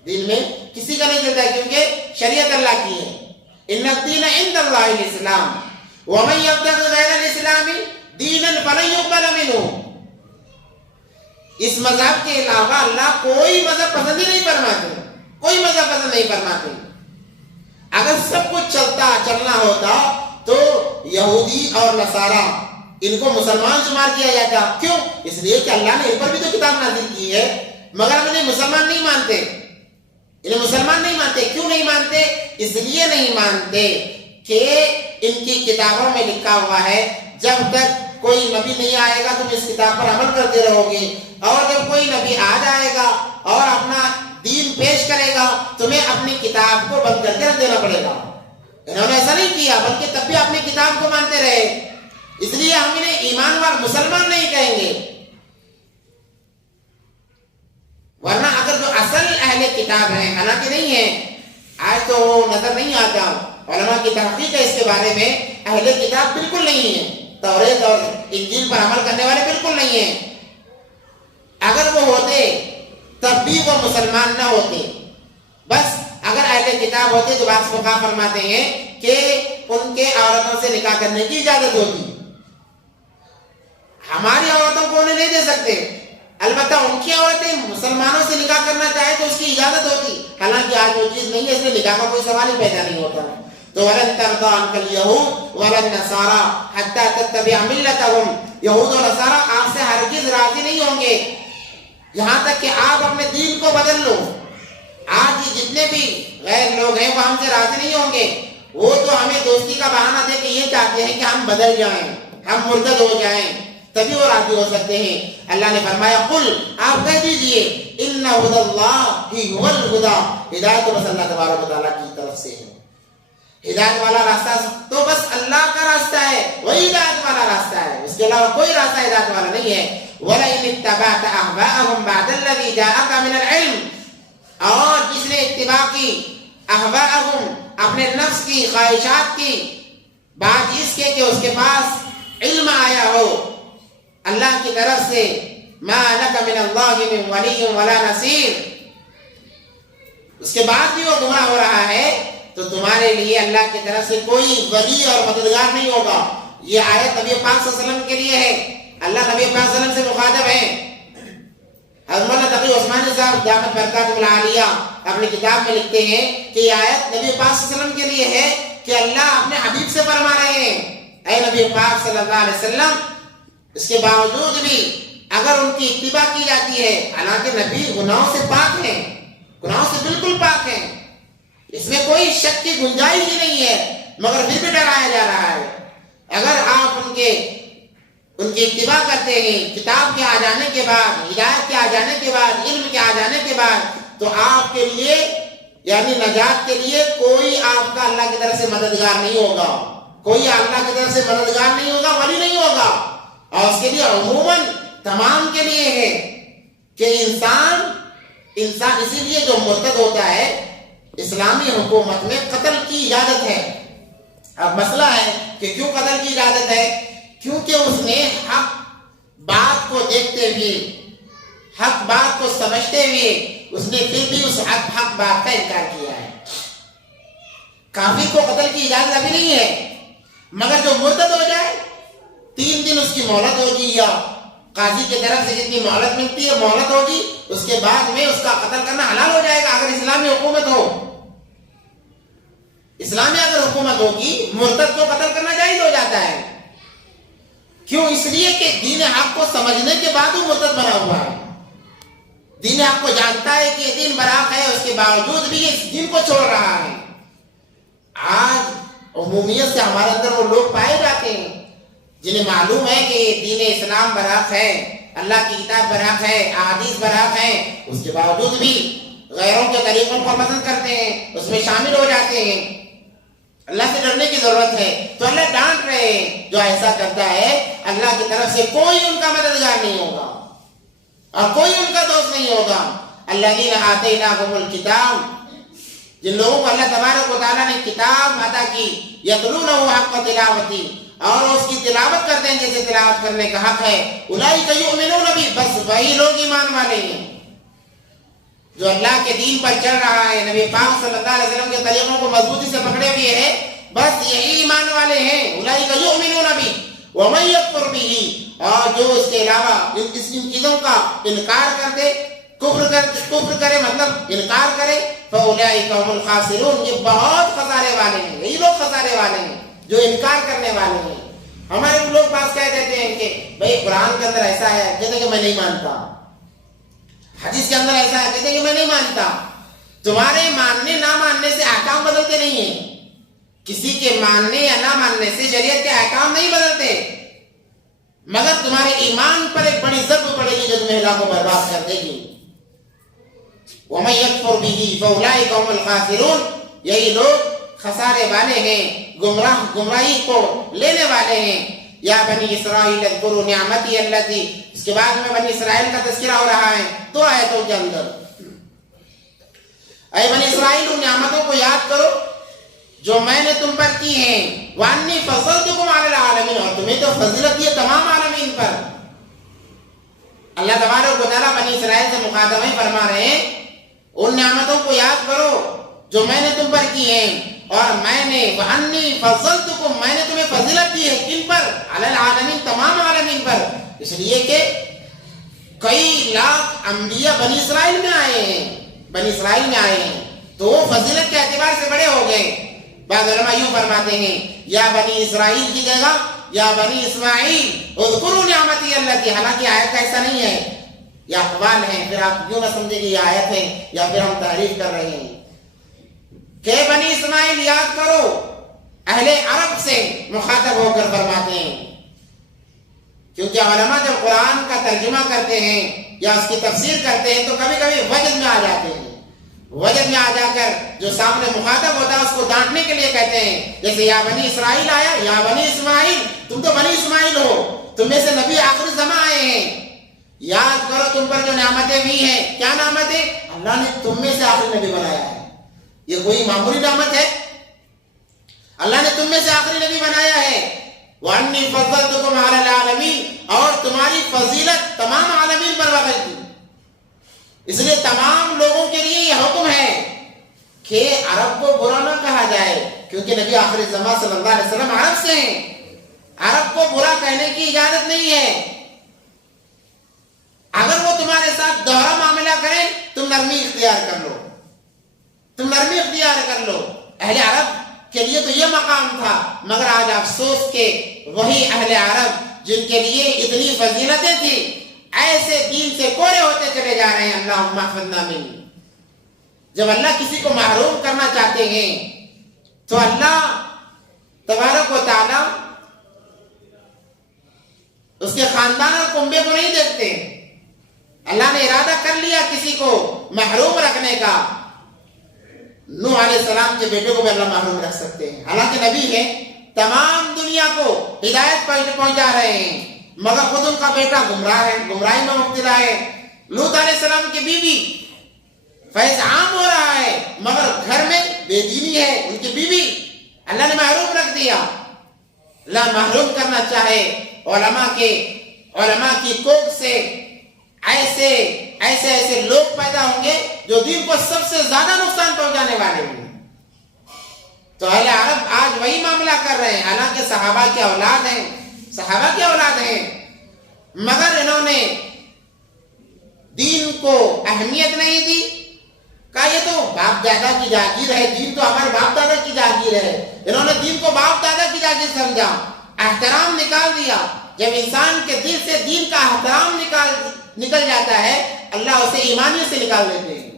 دین میں کسی کا نہیں چلتا ہے، کیونکہ شریعت اللہ کی ہے. ان الدین عند اللہ الاسلام ومن یبتغی غیر الاسلام دینا فلن یقبل منہ. اس مذہب کے علاوہ اللہ کوئی مذہب پسند ہی نہیں فرماتے، کوئی مذہب پسند نہیں فرماتے. اگر سب کچھ چلنا ہوتا تو یہودی اور نصارہ ان کو مسلمان شمار کیا جاتا. کیوں؟ اس لیے کہ اللہ نے ان پر بھی تو کتاب نازل کی ہے، مگر ہم انہیں مسلمان نہیں مانتے. انہیں مسلمان نہیں مانتے. کیوں نہیں مانتے؟ اس لیے نہیں مانتے کہ ان کی کتابوں میں لکھا ہوا ہے جب تک کوئی نبی نہیں آئے گا تم اس کتاب پر عمل کرتے رہو گے، اور جب کوئی نبی آ جائے گا اور اپنا دین پیش کرے گا تمہیں اپنی کتاب کو بند کر کے رکھ دینا پڑے گا. انہوں نے ایسا نہیں کیا، بلکہ تب بھی اپنی کتاب کو مانتے رہے. اس لیے ہم انہیں ایمان وار مسلمان نہیں کہیں گے. ورنہ اگر جو اصل اہل کتاب ہیں، حالانکہ نہیں ہیں، آج تو نظر نہیں آتا، علماء کی تحقیق ہے اس کے بارے میں، اہل کتاب بالکل نہیں ہیں، توریت اور انجیل پر عمل کرنے والے بالکل نہیں ہیں. اگر وہ ہوتے تب بھی وہ مسلمان نہ ہوتے. بس اگر اہل کتاب ہوتے تو بعض فقہا فرماتے ہیں کہ ان کے عورتوں سے نکاح کرنے کی اجازت ہوتی. ہماری عورتوں کو انہیں نہیں دے سکتے، البتہ ان کی عورتیں مسلمانوں سے نکاح کرنا چاہے تو اس کی اجازت ہوتی. حالانکہ آج وہ چیز نہیں ہے، اس لیے نکاح کا کوئی سوال ہی پیدا نہیں ہوتا. تو وَلَن تَرْضَىٰ عَنْكَ الْيَهُودُ وَلَا النَّصَارَىٰ حَتَّىٰ تَتَّبِعَ مِلَّتَهُمْ. یہود اور نصارہ آپ سے ہرگز راضی نہیں ہوں گے یہاں تک کہ آپ اپنے دین کو بدل لو. آج جتنے بھی غیر لوگ ہیں وہ ہم سے راضی نہیں ہوں گے. وہ تو ہمیں دوستی کا بہانہ دے کے یہ چاہتے ہیں کہ ہم بدل جائیں، ہم مرتد ہو جائیں، تبھی وہ راضی ہو سکتے ہیں. اللہ نے فرمایا قل، آپ کہہ دیجئے ان ھدی اللہ هو الہدی، ہدایت بس اللہ تبارک و تعالیٰ کی طرف سے ہے. ہدایت والا راستہ تو بس اللہ کا راستہ ہے، وہی ہدایت والا راستہ ہے، اس کے علاوہ کوئی راستہ ہدایت والا نہیں ہے. وَلَئِنِ اتَّبَعْتَ أَهْوَاءَهُمْ بَعْدَ الَّذِي جَاءَكَ مِنَ الْعِلْمِ، اور جس نے اتباع کی احواءہم اپنے نفس کی خواہشات کی، بعد اس کے کہ اس کے پاس علم آیا ہو اللہ کی طرف سے، مَا لَكَ مِنَ اللَّهِ مِنْ وَلِيٍّ وَلَا نَصِيرٍ، اس کے بعد بھی وہ گمراہ ہو رہا ہے تو تمہارے لیے اللہ کی طرف سے کوئی ولی اور مددگار نہیں ہوگا. یہ آیت نبی پاک صلی اللہ علیہ وسلم کے لیے ہے. اللہ نبی پاک صلی اللہ علیہ وسلم سے مخاطب ہے. حضرت مولانا تقی عثمانی صاحب دامت برکاتہ العالیہ اپنی کتاب میں لکھتے ہیں کہ یہ آیت نبی پاک صلی اللہ علیہ وسلم کے لیے ہے کہ اللہ اپنے حبیب سے فرما رہے ہیں اے نبی پاک صلی اللہ علیہ وسلم، اس کے باوجود بھی اگر ان کی اتباع کی جاتی ہے، حالانکہ نبی گناہوں سے پاک ہیں، گناہوں سے بالکل پاک ہیں، اس میں کوئی شک کی گنجائش ہی نہیں ہے، مگر پھر بھی ڈرایا جا رہا ہے. اگر آپ ان کی اتباع کرتے ہیں کتاب کے آ جانے کے بعد، ہدایت کے آ جانے کے بعد، علم کے آ جانے کے بعد، تو آپ کے لیے یعنی نجات کے لیے کوئی آپ کا اللہ کی طرف سے مددگار نہیں ہوگا، کوئی اللہ کی طرف سے مددگار نہیں ہوگا، ولی نہیں ہوگا. اور اس کے لیے عموماً تمام کے لیے ہے کہ انسان اسی لیے جو مرتد ہوتا ہے اسلامی حکومت میں قتل کی اجازت ہے. اب مسئلہ ہے کہ کیوں قتل کی اجازت ہے؟ کیونکہ اس نے حق بات کو دیکھتے ہوئے، حق بات کو سمجھتے ہوئے اس نے پھر بھی اس حق بات کا انکار کیا ہے. کافر کو قتل کی اجازت ابھی نہیں ہے، مگر جو مرتد ہو جائے 3 دن اس کی مہلت ہوگی، یا قاضی کی طرف سے جتنی مہلت ملتی ہے مہلت ہوگی، اس کے بعد میں اس کا قتل کرنا حلال ہو جائے گا اگر اسلامی حکومت ہو. اسلام میں اگر حکومت ہوگی مرتد کو قتل کرنا جائز ہو جاتا ہے. کیوں؟ اس لیے کہ دین حق کو سمجھنے کے بعد وہ مرتد بنا ہوا ہے. دین حق کو جانتا ہے کہ یہ دین برحق ہے، اس کے باوجود بھی اس دین کو چھوڑ رہا ہے. آج عمومیت سے ہمارے اندر وہ لوگ پائے جاتے ہیں جنہیں معلوم ہے کہ یہ دین اسلام برحق ہے، اللہ کی کتاب برحق ہے، احادیث برحق ہے، اس کے باوجود بھی غیروں کے طریقوں کو پسند کرتے ہیں، اس میں شامل ہو جاتے ہیں. اللہ سے ڈرنے کی ضرورت ہے. تو اللہ ڈانٹ رہے ہیں جو ایسا کرتا ہے اللہ کی طرف سے کوئی ان کا مددگار نہیں ہوگا اور کوئی ان کا دوست نہیں ہوگا. الذین آتیناہم الکتاب، جن لوگوں کو اللہ تبارک و تعالیٰ نے کتاب عطا کی، یتلونہ حق تلاوتی، اور اس کی تلاوت کرتے ہیں جیسے تلاوت کرنے کا حق ہے. اولئک یؤمنون بہ، بس وہی لوگ ایمان والے ہیں جو اللہ کے دین پر چل رہا ہے، نبی پاک صلی اللہ علیہ وسلم کے طریقوں کو مضبوطی سے پکڑے ہوئے ہیں، بس یہی ایمان والے ہیں. اولئک یؤمنون بہ ومن یکفر بہ، اور جو اس کے علاوہ ان چیزوں کا انکار کر دے، کفر کرے مطلب انکار کرے، فاولئک هم الخاسرون، یہ بہت خسارے والے ہیں. یہی لوگ خسارے والے ہیں جو انکار کرنے والے ہیں. ہمارے لوگ پاس کہہ دیتے ہیں کہ بھئی قرآن کے اندر ایسا ہے، کہتے ہیں کہ میں نہیں مانتا. حدیث کے اندر ایسا ہے، کہتے ہیں کہ میں نہیں مانتا. تمہارے ماننے نہ ماننے سے احکام بدلتے نہیں ہیں. کسی کے ماننے یا نہ ماننے سے شریعت کے احکام نہیں بدلتے، مگر تمہارے ایمان پر ایک بڑی ضرب پڑے گی جو تمہیں ہلاک و برباد کر دے گی. وَمَن يَكْفُرْ بِهِ فَأُولَئِكَ هُمُ الْخَاسِرُونَ، یہی لوگ خسارے والے ہیں، گمراہی کو لینے والے ہیں. یا بنی اسرائیل اذکروا نعمتی التی، اس کے بعد میں بنی اسرائیل کا تذکرہ ہو رہا ہے 2 آیتوں کے اندر. اے بنی اسرائیل، ان نعمتوں کو یاد کرو جو میں نے تم پر کی ہیں. وانی فضلتکم علی العالمین، اور تمہیں تو فضیلت دی تمام عالمین پر. اللہ تبارک و تعالیٰ بنی اسرائیل سے مخاطب فرما رہے ہیں ان نعمتوں کو یاد کرو جو میں نے تم پر کی ہیں، اور میں نے وانی فضلتکم، میں نے تمہیں فضیلت دی ہے کن پر؟ علی العالمین، تمام عالمین پر. اس لیے کہ کئی لاکھ انبیاء بنی اسرائیل میں آئے ہیں، تو وہ فضیلت کے اعتبار سے بڑے ہو گئے. بعض علماء یوں فرماتے ہیں یا بنی اسرائیل کی جگہ یا بنی اسماعیل اذکروا نعمتی التی، حالانکہ آیت ایسا نہیں ہے، یہ اقوال ہیں. پھر آپ یوں نہ سمجھے کہ یہ آیت ہے یا پھر ہم تعریف کر رہے ہیں. کہ بنی اسماعیل یاد کرو، اہل عرب سے مخاطب ہو کر فرماتے ہیں. کیونکہ علماء جب قرآن کا ترجمہ کرتے ہیں یا اس کی تفسیر کرتے ہیں تو کبھی کبھی وجد میں آ جاتے ہیں. وجد میں آ جا کر جو سامنے مخاطب ہوتا ہے اس کو ڈانٹنے کے لیے کہتے ہیں. جیسے یا بنی اسرائیل آیا، یا بنی اسماعیل، تم تو بنی اسماعیل ہو، تم میں سے نبی آخر زمان آئے ہیں. یاد کرو تم پر جو نعمتیں بھی ہیں. کیا نعمت ہے؟ اللہ نے تم میں سے آخری نبی بنایا ہے. یہ کوئی معمولی نعمت ہے؟ اللہ نے تم میں سے آخری نبی بنایا ہے. وَأَنِّي فَضَّلْتُكُمْ عَلَى الْعَالَمِينَ، اور تمہاری فضیلت تمام عالمین پر واقع تھی. اس لیے تمام لوگوں کے لیے یہ حکم ہے کہ عرب کو برا نہ کہا جائے، کیونکہ نبی آخر زمان صلی اللہ علیہ وسلم عرب سے ہیں. عرب کو برا کہنے کی اجازت نہیں ہے. اگر وہ تمہارے ساتھ دوہرا معاملہ کریں تم نرمی اختیار کر لو. اہل عرب کے لیے تو یہ مقام تھا، مگر آج افسوس کہ وہی اہل عرب جن کے لیے اتنی فضیلتیں تھیں ایسے دین سے کوڑے ہوتے چلے جا رہے ہیں. اللہم احفظنا من، جب اللہ کسی کو محروم کرنا چاہتے ہیں تو اللہ تبارک و تعالی اس کے خاندان اور کنبے کو نہیں دیکھتے. اللہ نے ارادہ کر لیا کسی کو محروم رکھنے کا. نوح علیہ السلام کے بیٹے کو بھی اللہ محروم رکھ سکتے ہیں، حالانکہ نبی ہے، تمام دنیا کو ہدایت پہنچا رہے ہیں، مگر خود ان کا بیٹا گمراہ ہے، گمراہی میں مبتلا ہے. لوط علیہ السلام کی بیوی فیض عام ہو رہا ہے، مگر گھر میں بے دینی ہے ان کی بیوی، اللہ نے محروم رکھ دیا. اللہ محروم کرنا چاہے علماء کی کوکھ سے ایسے لوگ پیدا ہوں گے جو دین کو سب سے زیادہ نقصان پہنچانے والے ہوں گے. تو اہل عرب آج وہی معاملہ کر رہے ہیں، حالانکہ صحابہ کی اولاد ہیں، مگر انہوں نے دین کو اہمیت نہیں دی، کہا یہ تو باپ دادا کی جاگیر ہے، دین تو ہمارے باپ دادا کی جاگیر ہے. انہوں نے دین کو باپ دادا کی جاگیر سمجھا، احترام نکال دیا. جب انسان کے دل سے دین کا احترام نکل جاتا ہے، اللہ اسے ایمانیت سے نکال دیتے ہیں.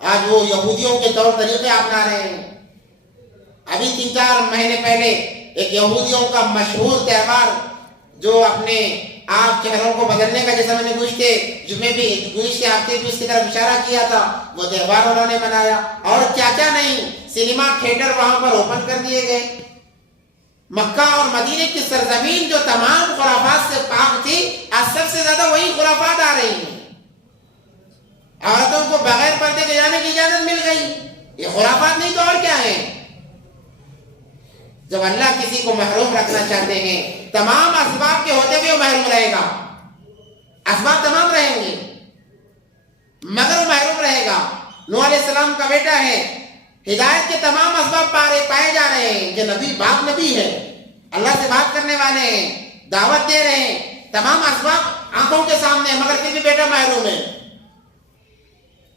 آج وہ یہودیوں کے طور طریقے اپنا رہے ہیں. ابھی 3-4 مہینے پہلے ایک یہودیوں کا مشہور تہوار جو اپنے آپ چہروں کو بدلنے کا، جیسا میں نے گزشتے ہفتے بھی اس کی طرف اشارہ کیا تھا، وہ تہوار انہوں نے منایا. اور کیا نہیں، سنیما تھیٹر وہاں پر اوپن کر دیے گئے. مکہ اور مدینے کی سرزمین جو تمام خرافات سے پاک تھی، آج سب سے زیادہ وہی خرافات آ رہی ہیں. عورتوں کو بغیر پردے کے جانے کی اجازت مل گئی. یہ خرافات نہیں تو اور کیا ہے؟ جب اللہ کسی کو محروم رکھنا چاہتے ہیں، تمام اسباب کے ہوتے ہوئے وہ محروم رہے گا. اسباب تمام رہیں گے مگر وہ محروم رہے گا. نوح علیہ السلام کا بیٹا ہے، ہدایت کے تمام اسباب پائے جا رہے ہیں کہ نبی باپ نبی ہے، اللہ سے بات کرنے والے ہیں، دعوت دے رہے ہیں، تمام اسباب آنکھوں کے سامنے ہیں، مگر پھر بھی بیٹا محروم ہے.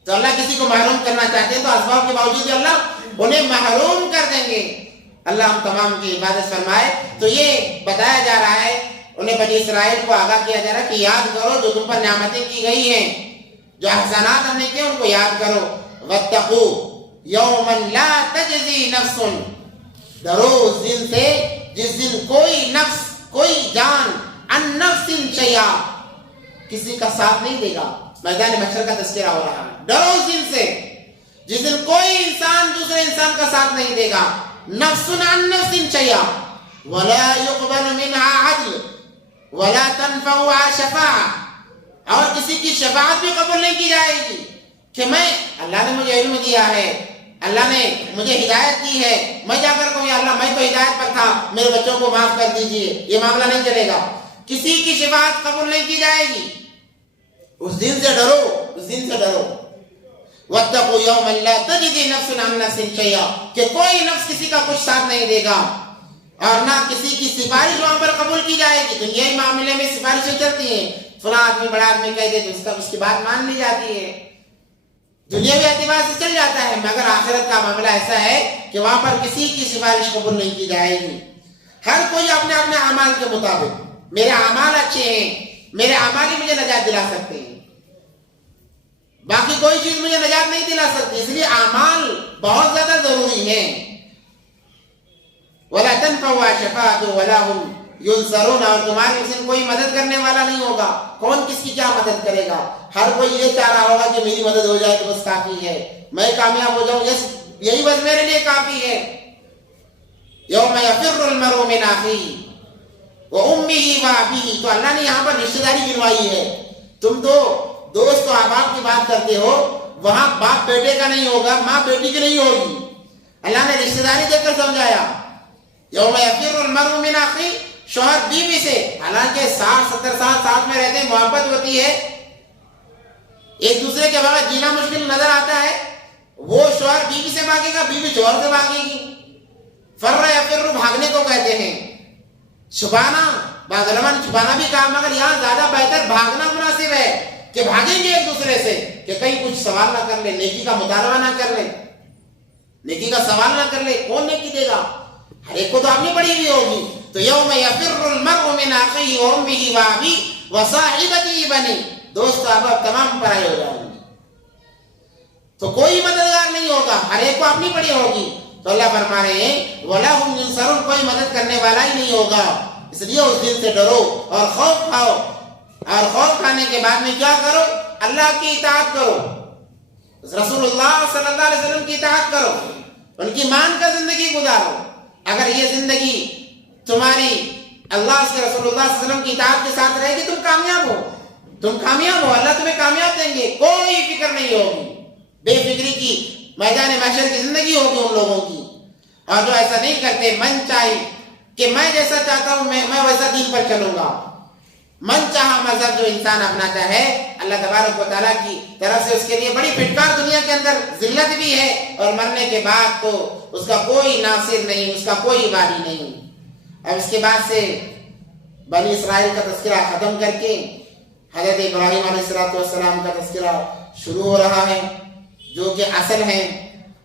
تو اللہ کسی کو محروم کرنا چاہتے ہیں تو اسباب کے باوجود بھی اللہ انہیں محروم کر دیں گے. اللہ ہم تمام کی عبادت فرمائے. تو یہ بتایا جا رہا ہے، انہیں بنی اسرائیل کو آگاہ کیا جا رہا ہے کہ یاد کرو جو تم پر نعمتیں کی گئی ہیں، جو احسانات ہم نے کیے ان کو یاد کرو. واتقوا یوما لا تجزی نفس، ڈرو اس دن سے جس دن کوئی نفس، کوئی جان عن نفس شیئا، کسی کا ساتھ نہیں دے گا. میدان محشر کا تذکرہ ہو رہا ہے. ڈرو اس دن سے جس دن کوئی انسان دوسرے انسان کا ساتھ نہیں دے گا. نفس عن نفس شیئا ولا يقبل منها عدل ولا تنفعها شفاعہ، اور کسی کی شفاعت بھی قبول نہیں کی جائے گی. کہ میں، اللہ نے مجھے علم دیا ہے، اللہ نے مجھے ہدایت دی ہے، میں جا کر کہوں یا اللہ میں تو ہدایت پر تھا، میرے بچوں کو معاف کر دیجئے، یہ معاملہ نہیں چلے گا. کسی کی شفاعت قبول نہیں کی جائے گی. اس دن سے ڈرو، اس دن سے ڈرو. واتقوا یوما لا تجزی نفس عن نفس شیئا، کہ کوئی نفس کسی کا کچھ ساتھ نہیں دے گا، اور نہ کسی کی سفارش وہاں پر قبول کی جائے گی. دنیائی معاملے میں سفارشیں چلتی ہیں، فلاں آدمی بڑا آدمی کہہ دے تو اس کی بات مان لی جاتی ہے، دنیاوی اعتبار سے چل جاتا ہے. مگر آخرت کا معاملہ ایسا ہے کہ وہاں پر کسی کی سفارش قبول نہیں کی جائے گی. ہر کوئی اپنے اپنے اعمال کے مطابق، میرے اعمال اچھے ہیں، میرے اعمال ہی مجھے نجات دلا سکتے ہیں، باقی کوئی چیز مجھے نجات نہیں دلا سکتی. اس لیے اعمال بہت زیادہ ضروری ہیں. وَلَا تَنْفَعُهَا شَفَاعَةٌ وَلَا هُمْ يُنصَرُونَ، اور تمہارے اس میں کوئی مدد کرنے والا نہیں ہوگا. کون کس کی کیا مدد کرے گا؟ ہر کوئی یہ چاہ رہا ہوگا کہ میری مدد ہو جائے تو بس کافی ہے، میں کامیاب ہو جاؤں، یہی بس میرے لیے کافی ہے. يَوْمَ يَفِرُّ الْمَرْءُ مِنْ أَخِيهِ وَأُمِّهِ وَأَبِيهِ. تو اللہ نے یہاں پر رشتہ داری گنوائی ہے. تم تو دوست و احباب کی بات کرتے ہو، وہاں باپ بیٹے کا نہیں ہوگا، ماں بیٹی کی نہیں ہوگی. اللہ نے رشتہ داری دے کر سمجھایا. یوم یفر المرء من اخیہ، شوہر بیوی سے، حالانکہ 60-70 سال ساتھ میں رہتے ہیں، محبت ہوتی ہے، ایک دوسرے کے بغیر جینا مشکل نظر آتا ہے. وہ شوہر بیوی سے بھاگے گا، بیوی شوہر سے بھاگے گی. فر یفر بھاگنے کو کہتے ہیں. چھپانا، بعض علماء نے چھپانا بھی کہا، مگر یہاں زیادہ بہتر بھاگنا مناسب ہے کہ بھاگیں گے ایک دوسرے سے کہ کہیں کچھ سوال نہ کر لے، نیکی کا مطالبہ نہ کر لے، نیکی کا سوال نہ کر لے. کون نیکی دے گا؟ ہر ایک کو تو اپنی پڑی ہوئی ہوگی. تو یوم یفر المرء من اخیہ وامہ وابیہ وصاحبتہ بنیہ، دوست احباب تمام پرائے ہو جائیں گے. تو کوئی مددگار نہیں ہوگا، ہر ایک کو اپنی پڑی ہوگی. تو اللہ فرما رہے ہیں وَلَا هُمْ يُنصَرُونَ، کوئی مدد کرنے والا ہی نہیں ہوگا. اس لیے اس دن سے ڈرو اور خوف کھاؤ، اور خوف کھانے کے بعد میں کیا کرو؟ اللہ کی اطاعت کرو، رسول اللہ صلی اللہ علیہ وسلم کی اطاعت کرو، ان کی مان کر زندگی گزارو. اگر یہ زندگی تمہاری اللہ کے رسول اللہ صلی اللہ علیہ وسلم کی اطاعت کے ساتھ رہے گی، تم کامیاب ہو، تم کامیاب ہو، اللہ تمہیں کامیاب دیں گے. کوئی فکر نہیں ہوگی، بے فکری کی میدان محشر کی زندگی ہوگی ان لوگوں کی. اور جو ایسا نہیں کرتے، من چاہے کہ میں جیسا چاہتا ہوں میں ویسا دین پر چلوں گا، من چاہا مذہب جو انسان اپناتا ہے، اللہ تبارک و تعالیٰ کی طرف سے اس کے لیے بڑی پھٹکار، دنیا کے اندر ذلت بھی ہے، اور مرنے کے بعد تو اس کا کوئی ناصر نہیں، اس کا کوئی والی نہیں. اب اس کے بعد سے بنی اسرائیل کا تذکرہ ختم کر کے حضرت ابراہیم علیہ السلام کا تذکرہ شروع ہو رہا ہے. جو کہ اصل ہیں،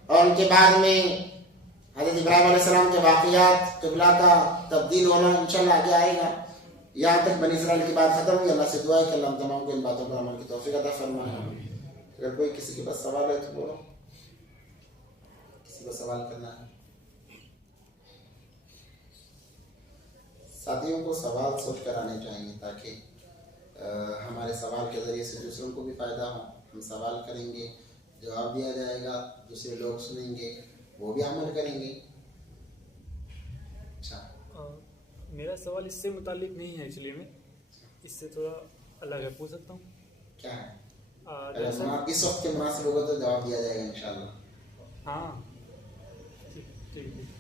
اور ان کے بعد میں حضرت ابراہیم علیہ السلام کے واقعات، قبلہ کا تبدیل ہونا انشاءاللہ آگے آئے گا. یہاں تک بنی اسرائیل کی بات ختم ہوئی. اللہ سے دعا ہے کہ اللہ ہم تمام کو ان باتوں پر عمل کی توفیق عطا فرمائے. اگر کوئی کسی کے پاس سوال ہے تو بولو. کسی کو سوال کرنا ہے؟ ساتھیوں کو سوال سوچ کر آنے چاہیے تاکہ ہمارے سوال کے ذریعے سے دوسروں کو بھی فائدہ ہو. ہم سوال کریں گے، جواب دیا جائے گا، دوسرے لوگ سنیں گے، وہ بھی عمل کریں گے. اچھا، میرا سوال اس سے متعلق نہیں ہے، ایکچولی میں اس سے تھوڑا الگ ہے. پوچھ سکتا ہوں؟ کیا ہے؟ اگر اس وقت کے مناسب ہوگا تو جواب دیا جائے گا انشاءاللہ. ہاں ٹھیک ٹھیک.